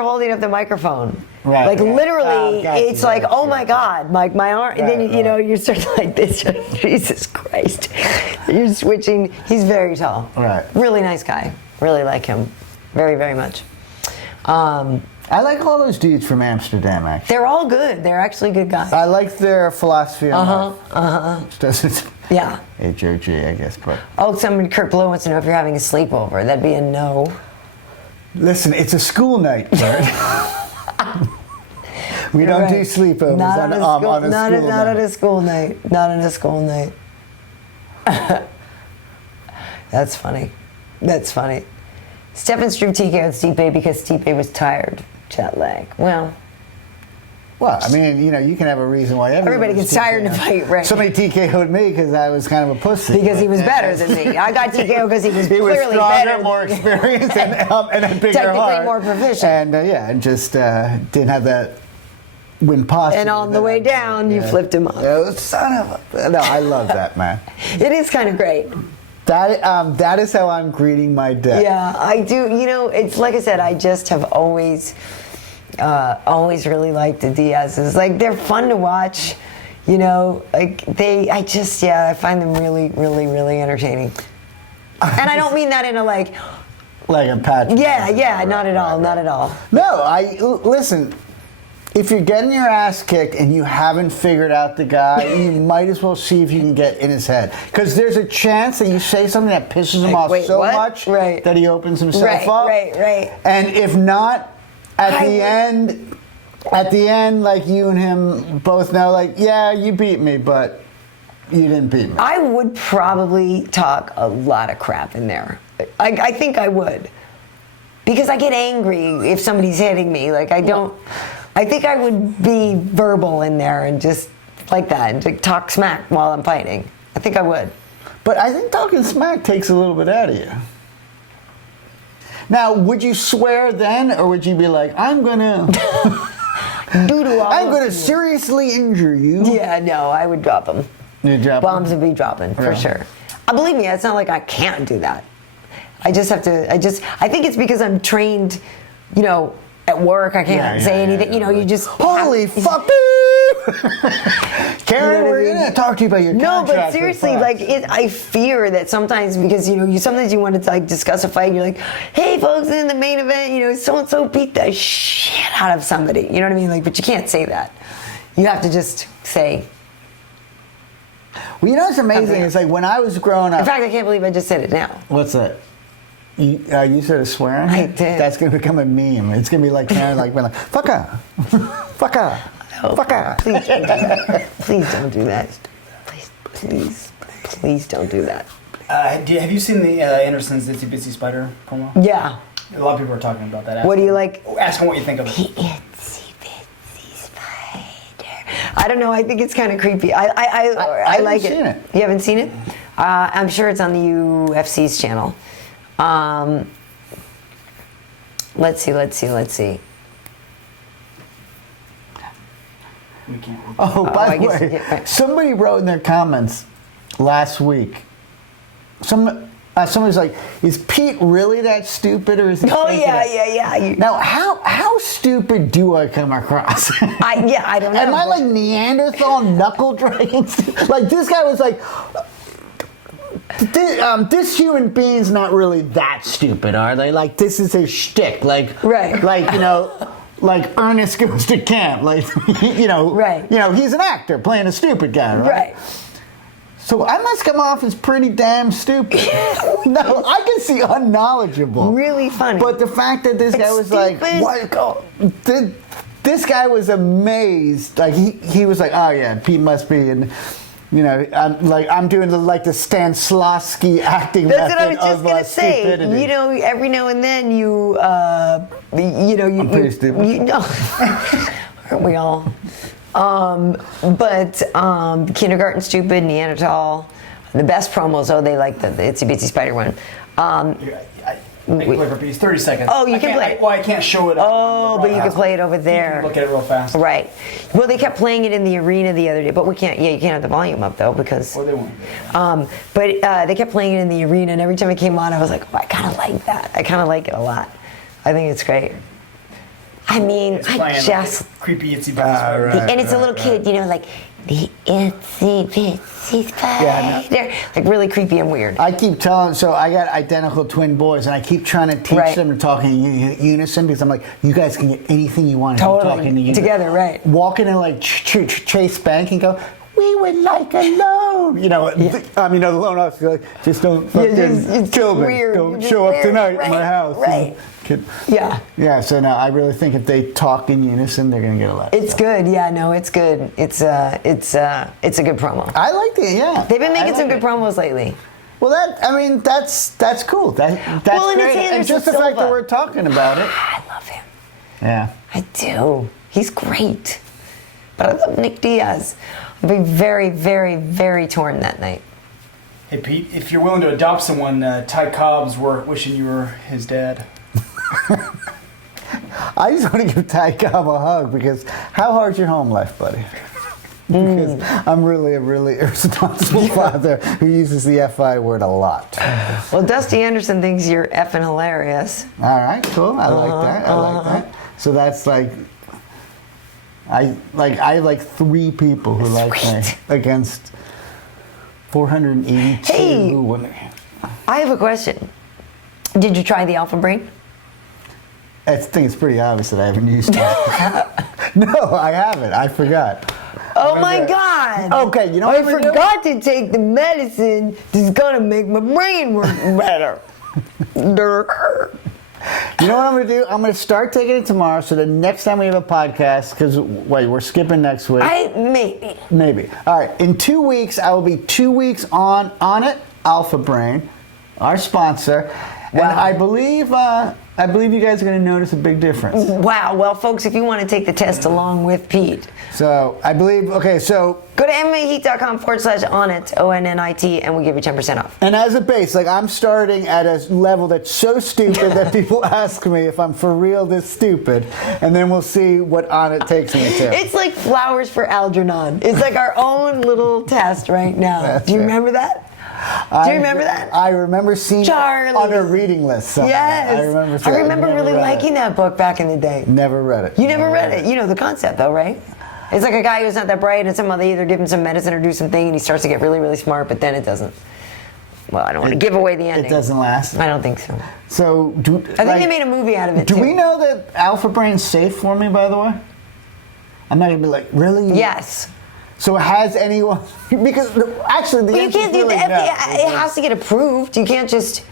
holding up the microphone, right? Like literally, gotcha, it's like, oh my God, like my arm. And then you start like this. Jesus Christ, you're switching. He's very tall. Right. Really nice guy. Really like him, very very much. I like all those dudes from Amsterdam. Actually, They're all good. They're actually good guys. I like their philosophy on life. Which doesn't. Yeah. HOG, I guess, but. Oh, Kurt Blow wants to know if you're having a sleepover. That'd be a no. Listen, it's a school night, Kurt. We don't do sleepovers not on a school night. Not on a school night. Not on a school night. That's funny. That's funny. Stefan Struve TKO'd Stipe because Stipe was tired. Jet lag. Well, I mean, you can have a reason why everybody gets tired in a fight, right? Somebody TKO'd me because I was kind of a pussy. Because he was better than me. I got TKO'd because he was clearly stronger, better, more experienced, and a bigger technically heart. more proficient. And just didn't have that win possible. And on the way down, you flipped him off. Oh, son of a... No, I love that, man. It is kind of great. That is how I'm greeting my day. Yeah, I do. It's like I said, I just have always really liked the Diazes. Like, they're fun to watch. I find them really, really, really entertaining. And I don't mean that in a like a patch. Yeah, not at all, not at all. No, listen. If you're getting your ass kicked and you haven't figured out the guy, you might as well see if you can get in his head. Because there's a chance that you say something that pisses him off so much that he opens himself up. Right. And if not, at the end, like you and him both know, like, yeah, you beat me, but you didn't beat me. I would probably talk a lot of crap in there. I think I would. Because I get angry if somebody's hitting me. Like, I think I would be verbal in there and just like that, and to talk smack while I'm fighting. I think I would. But I think talking smack takes a little bit out of you. Now, would you swear then, or would you be like, I'm gonna seriously injure you? Yeah, no, I would drop them. You'd drop Bombs would be dropping, for sure. Believe me, it's not like I can't do that. I just have to. I think it's because I'm trained. At work, I can't say anything. You just holy fuck. Karyn, we're gonna talk to you about your contract. No, but seriously, I fear that sometimes because sometimes you want to discuss a fight. And you're like, hey, folks, in the main event, so and so beat the shit out of somebody. You know what I mean? But you can't say that. You have to just say. Well, what's amazing is when I was growing up. In fact, I can't believe I just said it now. What's that? You started swearing? I did. That's going to become a meme. It's going to be like Karyn, fuck her. Fuck her. Oh, fuck her. Please don't do that. Please don't do that. Please don't do that. Have you seen the Anderson's Itsy Bitsy Spider promo? Yeah. A lot of people are talking about that. What do you like? Ask him what you think of it. Itsy Bitsy Spider. I don't know. I think it's kind of creepy. I like it. I haven't seen it. You haven't seen it? I'm sure it's on the UFC's channel. Let's see. By the way, somebody wrote in their comments last week. Somebody's like, "Is Pete really that stupid, or is he?" Oh yeah. Now, how stupid do I come across? I don't know. Am I like Neanderthal knuckle dragons? This guy was like. This human being's not really that stupid, are they? This is his shtick. Right. Like Ernest goes to camp. Right. He's an actor playing a stupid guy, right? So I must come off as pretty damn stupid. No, I can see unknowledgeable. Really funny. But the fact that this guy was stupid. What? This guy was amazed. He was like, oh yeah, Pete must be in. I'm doing the Stanislavski acting That's method what I was just gonna say. stupidity. Every now and then you I'm pretty stupid. Aren't we all? Kindergarten stupid, Neanderthal. The best promos, they like the Itsy Bitsy Spider one. I can play for 30 seconds. Oh, you can play it. Well, I can't show it. But you can play it over there. You can look at it real fast. Right. Well, they kept playing it in the arena the other day, but we can't. Yeah, you can't have the volume up though because. Well, they won't. But they kept playing it in the arena, and every time it came on, I was like, I kind of like that. I kind of like it a lot. I think it's great. I mean, I just creepy Itsy Bitsy Spider. And it's a little kid, like the Itsy Bitsy Spider, really creepy and weird. I keep telling, so I got identical twin boys, and I keep trying to teach them to talk in unison because I'm like, you guys can get anything you want totally. Talking to Together, right? Walk in and Chase Bank and go, we would like a loan. The loan officer just don't fucking kill me. Weird. Don't show up tonight at my house. Right. Yeah. So now I really think if they talk in unison, they're gonna get a lot. It's good. Yeah. No, it's good. It's a good promo. I like it. Yeah. They've been making some good promos lately. Well, that's cool. That's great. And just the fact that we're talking about it. I love him. Yeah. I do. He's great. But I love Nick Diaz. I'll be very, very, very torn that night. Hey, Pete, if you're willing to adopt someone, Ty Cobb's wishing you were his dad. I just want to give Ty Cobb a hug because how hard's your home life, buddy? Because I'm really a really irresponsible father who uses the F-I word a lot. Well, Dusty Anderson thinks you're effing hilarious. All right, cool. I like that. So that's I have 3 people who like me against 482. Hey, I have a question. Did you try the Alpha Brain? I think it's pretty obvious that I haven't used it. No, I haven't. I forgot. Oh my God! Okay, you know what I forgot to take the medicine that's gonna make my brain work better. You know what I'm going to do? I'm going to start taking it tomorrow so the next time we have a podcast, because, we're skipping next week. Maybe. All right. In 2 weeks, I will be 2 weeks on it, Alpha Brain, our sponsor. Wow. And I believe you guys are going to notice a big difference. Wow. Well, folks, if you want to take the test along with Pete. So, I believe, go to MMAheat.com/onnit, ONNIT, and we'll give you 10% off. And as a base, I'm starting at a level that's so stupid that people ask me if I'm for real this stupid, and then we'll see what Onnit takes me to. It's like flowers for Algernon. It's like our own little test right now. Do you remember that? Do you remember that? I remember seeing Charlie. it on a reading list somewhere. Yes. I remember really liking that book back in the day. Never read it. You never read it. You know the concept, though, right? It's like a guy who's not that bright, and somehow they either give him some medicine or do something, and he starts to get really, really smart, but then it doesn't. Well, I don't want to give away the ending. It doesn't last? I don't think so. So, I think they made a movie out of it, Do too. we know that Alpha Brain's safe for me, by the way? I'm not going to be like, really? Yes. So has anyone... Because, actually, the But you answer's can't do really that. no. It has to get approved. You can't just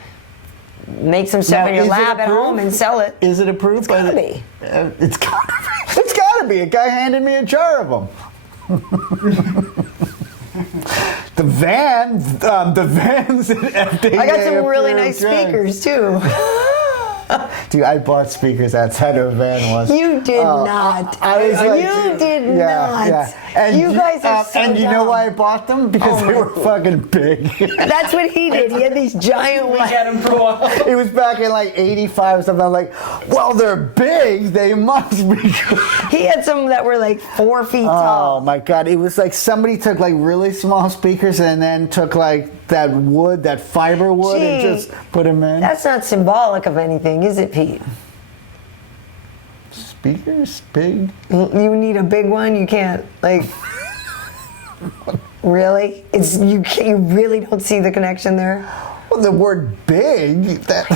make some stuff Now, in your is it lab at approved? home and sell it. Is it approved? It's gotta be. It's gotta be. It's gotta be. A guy handed me a jar of them. The vans at FDA. I got some really approved nice drugs. speakers, too. Dude, I bought speakers outside of a van once. You did not. I was like, you did not. Yeah. And you guys are so And you know dumb. why I bought them? Because they were fucking big. That's what he did. He had these giant We ones. had him for a while. It was back in like 85 or something. I'm like, well, they're big. They must be good. He had some that were like 4 feet Oh tall. my God. It was like somebody took like really small speakers and then took like that wood, that fiber wood, and Gee, just put them in. That's not symbolic of anything, is it, Pete? Speakers? Big? You need a big one. You can't like. Really? You really don't see the connection there. Well, the word big, that...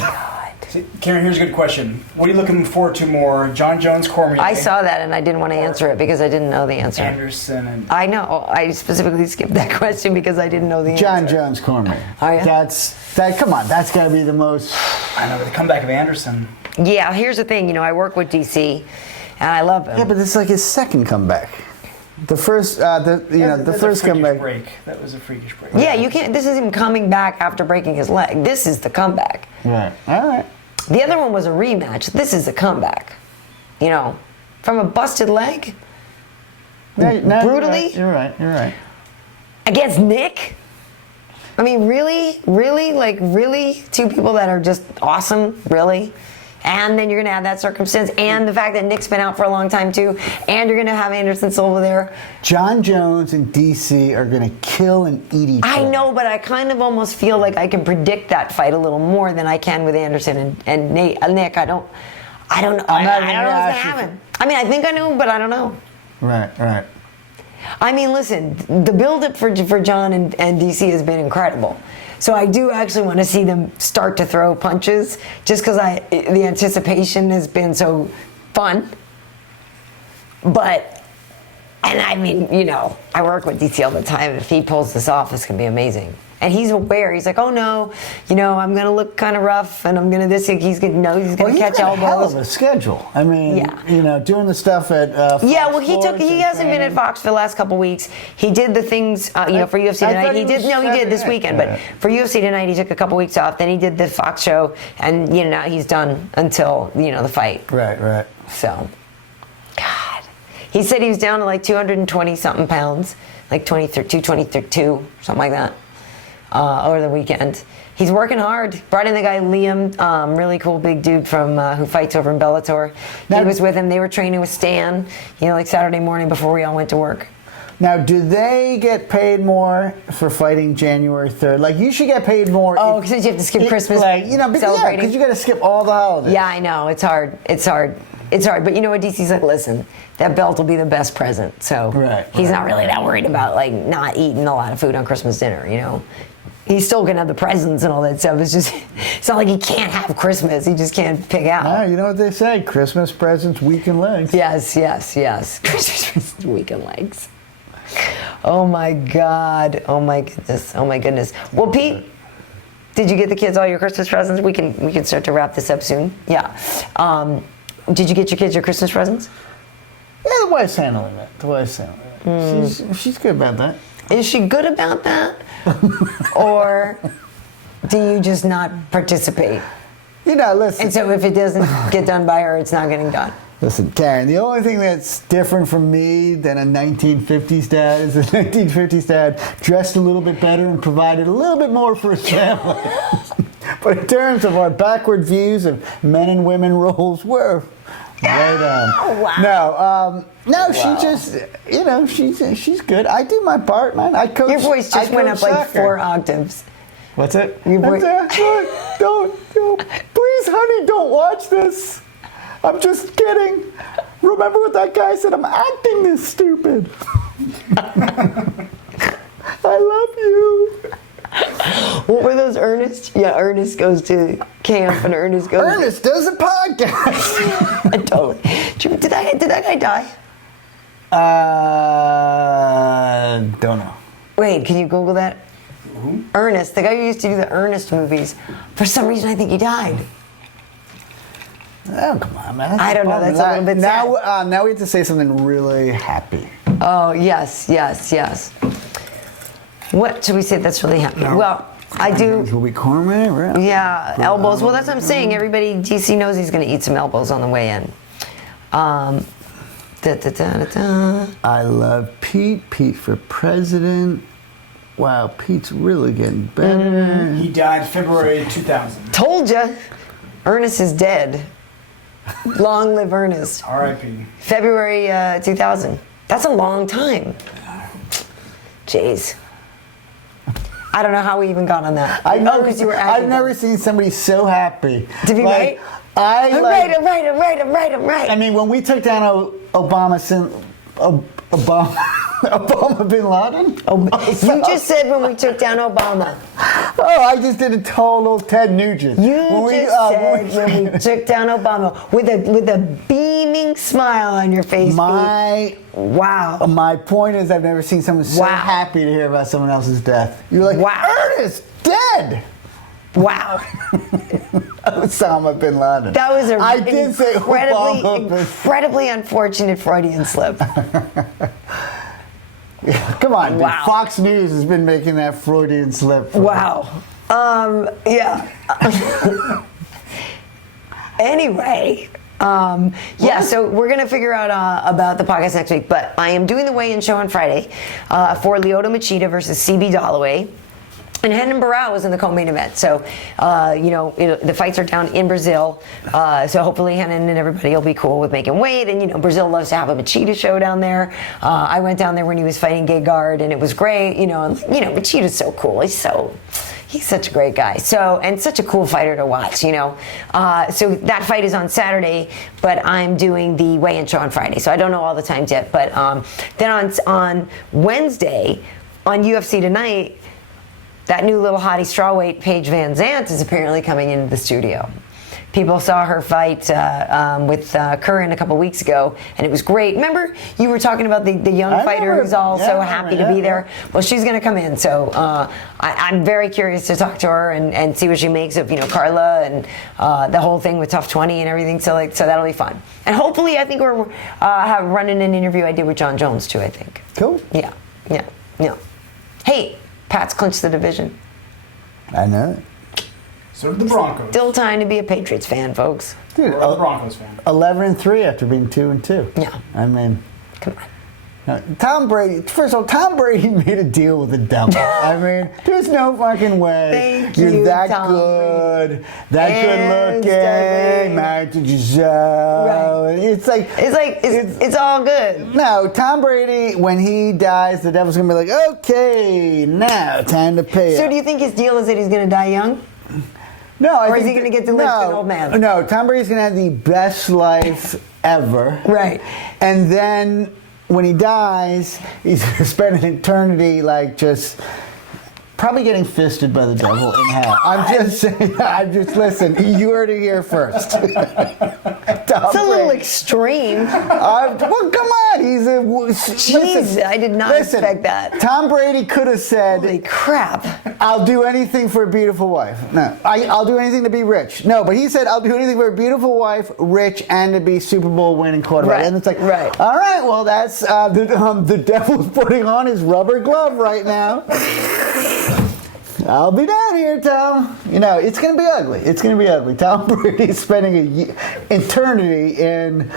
Karyn, here's a good question. What are you looking forward to more? John Jones, Cormier? I saw that and I didn't want to answer it because I didn't know the answer. Anderson and... I know. I specifically skipped that question because I didn't know the answer. John Jones Cormier. Oh, yeah? Come on, that's got to be the most... I know, the comeback of Anderson. Yeah, here's the thing. I work with DC and I love him. Yeah, but it's like his second comeback. The first, the first comeback. Break. That was a freakish break. Yeah, you can't. This is him coming back after breaking his leg. This is the comeback. Right. All right. The other one was a rematch. This is a comeback. From a busted leg. No, Brutally? You're right. Against Nick? I mean, really? Really? Like, really? Two people that are just awesome? Really? And then you're going to have that circumstance, and the fact that Nick's been out for a long time, too, and you're going to have Anderson Silva there. John Jones and DC are going to kill and eat each other. I know, but I kind of almost feel like I can predict that fight a little more than I can with Anderson and Nick. I don't know. I don't know what's going to happen. I mean, I think I know, but I don't know. Right. I mean, listen, the build-up for John and DC has been incredible. So I do actually want to see them start to throw punches, just because the anticipation has been so fun. But, and I mean, I work with DC all the time. If he pulls this off, it's going to be amazing. And he's aware. He's like, oh no, I'm going to look kind of rough, and I'm going to this. He's going to know he's going to catch elbows. Hell of a schedule. I mean, doing the stuff at. Fox He hasn't been at Fox for the last couple weeks. He did the things, for UFC tonight. He did this weekend, but for UFC tonight, he took a couple weeks off. Then he did the Fox show, and now he's done until the fight. Right. So, God, he said he was down to like 220 something pounds, like 222, something like that. Over the weekend. He's working hard. Brought in the guy Liam, really cool big dude from who fights over in Bellator. He was with him. They were training with Stan, like Saturday morning before we all went to work. Now, do they get paid more for fighting January 3rd? Like, you should get paid more. Oh, because you have to skip Christmas celebrating. Because you got to skip all the holidays. Yeah, I know. It's hard. But you know what? DC's like, listen, that belt will be the best present. So he's not really that worried about not eating a lot of food on Christmas dinner, He's still going to have the presents and all that stuff. It's not like he can't have Christmas. He just can't pick out. You know what they say? Christmas presents, weakened legs. Yes. Christmas presents, weakened legs. Oh, my God. Oh, my goodness. Well, Pete, did you get the kids all your Christmas presents? We can start to wrap this up soon. Yeah. Did you get your kids your Christmas presents? Yeah, the wife's handling it. She's good about that. Is she good about that? Or do you just not participate? Listen. And so if it doesn't get done by her, it's not getting done. Listen, Karyn, the only thing that's different from me than a 1950s dad is a 1950s dad dressed a little bit better and provided a little bit more for his family. But in terms of our backward views of men and women roles, we're right on. Wow. No, she just, she's good. I do my part, man. I coach. Your voice just went up like 4 octaves. What's it? Don't. Please, honey, don't watch this. I'm just kidding. Remember what that guy said? I'm acting this stupid. I love you. What were those, Ernest? Yeah, Ernest goes to camp and Ernest goes. Ernest does a podcast. I don't. Did that guy die? Don't know. Wait, can you Google that? Who? Ernest, the guy who used to do the Ernest movies. For some reason, I think he died. Oh, come on, man. I don't know. That's a little bit sad. Now we have to say something really happy. Oh, yes. What should we say that's really happy? No. Well, I do. Will be cornmeal, right? Yeah, elbows. Well, that's what I'm saying. Everybody, DC knows he's going to eat some elbows on the way in. I love Pete. Pete for president. Wow, Pete's really getting better. He died February 2000. Told ya. Ernest is dead. Long live Ernest. R.I.P. February 2000. That's a long time. Jeez. I don't know how we even got on that. Because you were I've never seen somebody so happy. To be right? I'm right. I mean, when we took down Obama bin Laden? You just said when we took down Obama. Oh, I just did a total Ted Nugent. You said when we took down Obama with a beaming smile on your face. Wow. My point is, I've never seen someone so happy to hear about someone else's death. You're like, wow. Ernest, dead! Wow. Osama bin Laden. That was incredibly incredibly unfortunate Freudian slip. Come on, wow. dude. Fox News has been making that Freudian slip. Wow. Yeah. Anyway. So we're going to figure out about the podcast next week, but I am doing the weigh-in show on Friday for Lyoto Machida versus CB Dalloway. And Renan Barão was in the co-main event. So, the fights are down in Brazil. So hopefully Renan and everybody will be cool with making weight. And, Brazil loves to have a Machida show down there. I went down there when he was fighting Gegard, and it was great. Machida's so cool. He's such a great guy. So, and such a cool fighter to watch, So that fight is on Saturday, but I'm doing the weigh-in show on Friday. So I don't know all the times yet. But then on Wednesday, on UFC Tonight, that new little hottie strawweight Paige Van Zandt is apparently coming into the studio. People saw her fight with Karyn a couple weeks ago, and it was great. Remember, you were talking about the young fighter who's all so happy to be there? Well, she's going to come in, so I'm very curious to talk to her and see what she makes of, Carla and the whole thing with TUF 20 and everything, so that'll be fun. And hopefully, I think we're running an interview I did with John Jones, too, I think. Cool. Yeah. Hey, Pat's clinched the division. I know it. So did the Broncos. Still time to be a Patriots fan, folks. Dude, Or a Broncos fan. 11-3 after being 2-2. Yeah. I mean, Come on. Tom Brady. First of all, Tom Brady made a deal with the devil. I mean, there's no fucking way you're that Tom good, Brady. that good looking, married to Giselle. Right. It's all good. No, Tom Brady, when he dies, the devil's gonna be like, okay, now time to pay So up. do you think his deal is that he's going to die young? No, Or is he going to get to live to an old man? No, Tom Brady's going to have the best life ever. Right. And then when he dies, he's going to spend an eternity just probably getting fisted by the devil in hell. I'm just saying, listen, you heard it here first. It's a little extreme. Well, come on. He's a... Jeez, I did not expect that. Tom Brady could have said... Holy crap. I'll do anything for a beautiful wife. No, I'll do anything to be rich. No, but he said, I'll do anything for a beautiful wife, rich, and to be Super Bowl winning quarterback. Right, And it's like, right. All right, well, that's the devil's putting on his rubber glove right now. I'll be down here, Tom. It's going to be ugly. It's going to be ugly. Tom Brady's spending an eternity in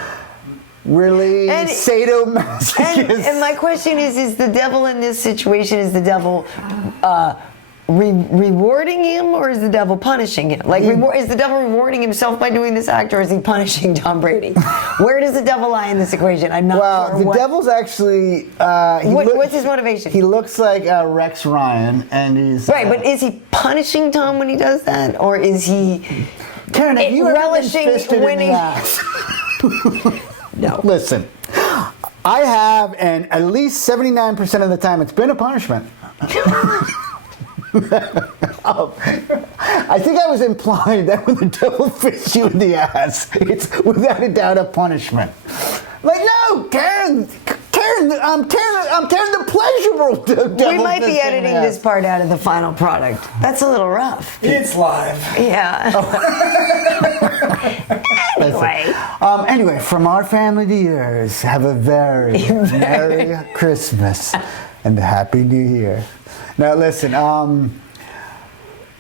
really sadomasochism. And my question is the devil in this situation, is the devil rewarding him, or is the devil punishing him? Like, is the devil rewarding himself by doing this act, or is he punishing Tom Brady? Where does the devil lie in this equation? I'm not sure. Well, the devil's actually... what's his motivation? He looks like Rex Ryan, and he's... Right, but is he punishing Tom when he does that, or is he Karen, have you ever been relishing fisted in the winning? ass? No. Listen, I have, and at least 79% of the time, it's been a punishment. I think I was implying that when the devil fists you in the ass, it's without a doubt a punishment. Like, no, Karen, I'm tearing the pleasurable devil. We might be editing this part out of the final product. That's a little rough. It's live. Yeah. Anyway, from our family to yours, have a very Merry Christmas and a Happy New Year. Now listen,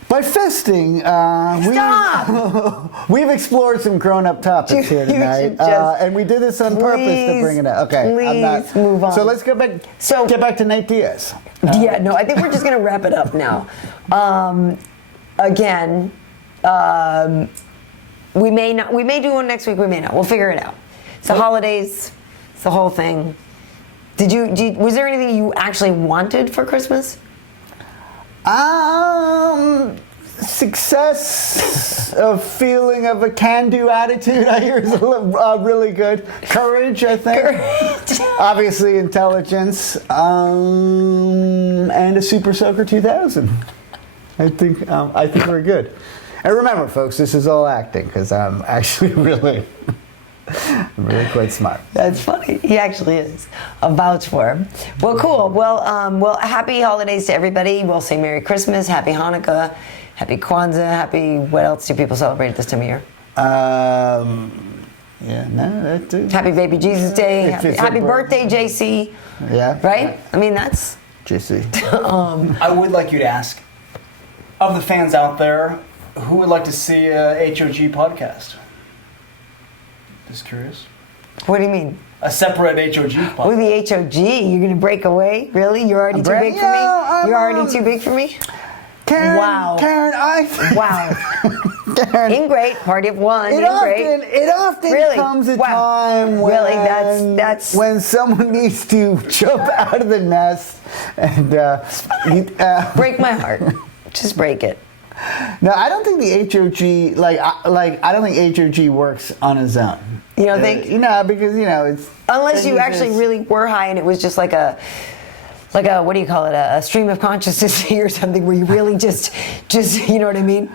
by fisting, we've explored some grown-up topics here tonight, and we did this on purpose to bring it up. Okay, please move on. So let's get back to Nate Diaz. Yeah, no, I think we're just going to wrap it up now. Again, we may do one next week, we may not. We'll figure it out. It's the holidays, it's the whole thing. Was there anything you actually wanted for Christmas? Success, a feeling of a can-do attitude, I hear is really good. Courage, I think. Courage. Obviously, intelligence, and a Super Soaker 2000. I think we're good. And remember, folks, this is all acting because I'm actually really quite smart. That's funny. He actually is. I'll vouch for him. Well, cool. Well, happy holidays to everybody. We'll say Merry Christmas, Happy Hanukkah, Happy Kwanzaa, Happy... What else do people celebrate at this time of year? That too. Happy Baby Jesus Day. Happy birthday, JC. Yeah. Right? Yeah. I mean, that's... JC. I would like you to ask, of the fans out there, who would like to see a HOG podcast? Just curious. What do you mean? A separate HOG podcast. With the HOG, you're going to break away? Really? You're already too big for me? You're already too big for me? Karen, wow. Karen, Wow. Karen, Ingrate, party of one. It often really? comes a time when, that's when someone needs to jump out of the nest and break my heart. Just break it. No, I don't think the HOG I don't think HOG works on its own. You don't think? Because it's unless you actually really were high and it was just like a what do you call it? A stream of consciousness or something where you really just you know what I mean?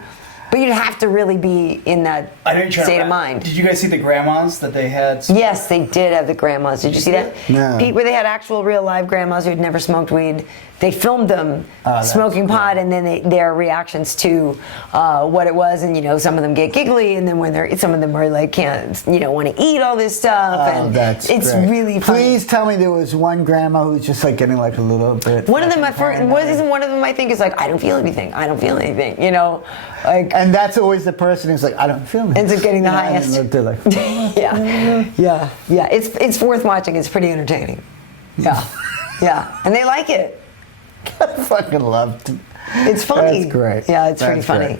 But you'd have to really be in that state of mind. Did you guys see the grandmas that they had? Yes, they did have the grandmas. Did you see that? No. Pete, where they had actual real live grandmas who had never smoked weed. They filmed them smoking pot, and then their reactions to what it was, and some of them get giggly, and then some of them are like can't want to eat all this stuff, and it's great. really funny. Please tell me there was one grandma who's just like getting like a little bit. One of them, isn't one of them? I think is like I don't feel anything. I don't feel anything. Like. And that's always the person who's like I don't feel anything. Ends up getting the highest. And they're like, yeah. It's worth watching. It's pretty entertaining. Yeah, yeah, and they like it. I fucking love it. It's funny. That's great. Yeah, it's pretty funny.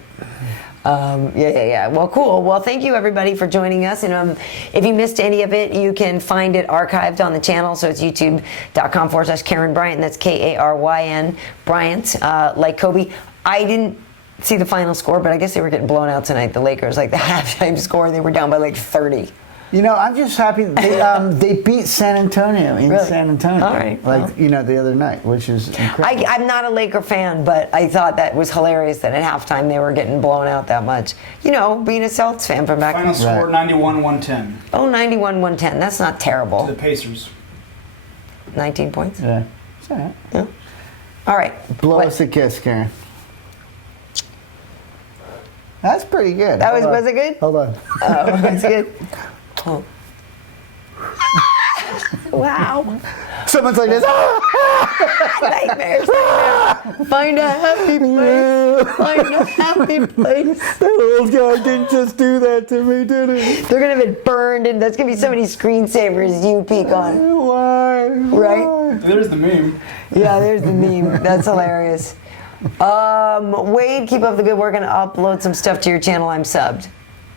Yeah. Well, cool. Well, thank you everybody for joining us. And if you missed any of it, you can find it archived on the channel. So it's youtube.com/Karyn Bryant. That's Karyn Bryant. Like Kobe. I didn't see the final score, but I guess they were getting blown out tonight. The Lakers, like the halftime score, they were down by like 30. I'm just happy they beat San Antonio in San Antonio. All right. The other night, which is incredible. I'm not a Laker fan, but I thought that was hilarious that at halftime they were getting blown out that much. Being a Celtics fan from back. Final score 91-110. Oh, 91-110. That's not terrible. To the Pacers. 19 points. Yeah. It's all right. Yeah. All right. Blow us a kiss, Karen. That's pretty good. Was it good? Hold on. Oh, that's good. Oh. Wow. Someone's like this. Nightmares. Find a happy place. Find a happy place. That old guy didn't just do that to me, did he? They're going to have it burned, and that's going to be so many screensavers you peek on. Why? Right? There's the meme. Yeah, there's the meme. That's hilarious. Wade, keep up the good work and upload some stuff to your channel. I'm subbed.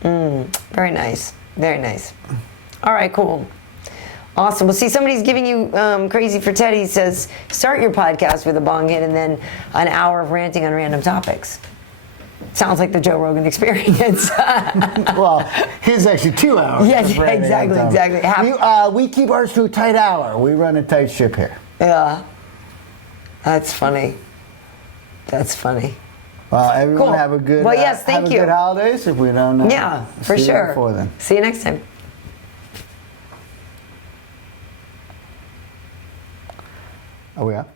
Very nice. Very nice. All right, cool. Awesome. Well, see, somebody's giving you crazy for Teddy. He says, start your podcast with a bong hit and then an hour of ranting on random topics. Sounds like the Joe Rogan experience. Well, his actually 2 hours. Yes, exactly. We keep ours to a tight hour. We run a tight ship here. Yeah. That's funny. That's funny. Well, everyone Cool. have a good. Well, yes, thank you. Good holidays. If we don't. Yeah, for see you sure. before then. See you next time. Are we up?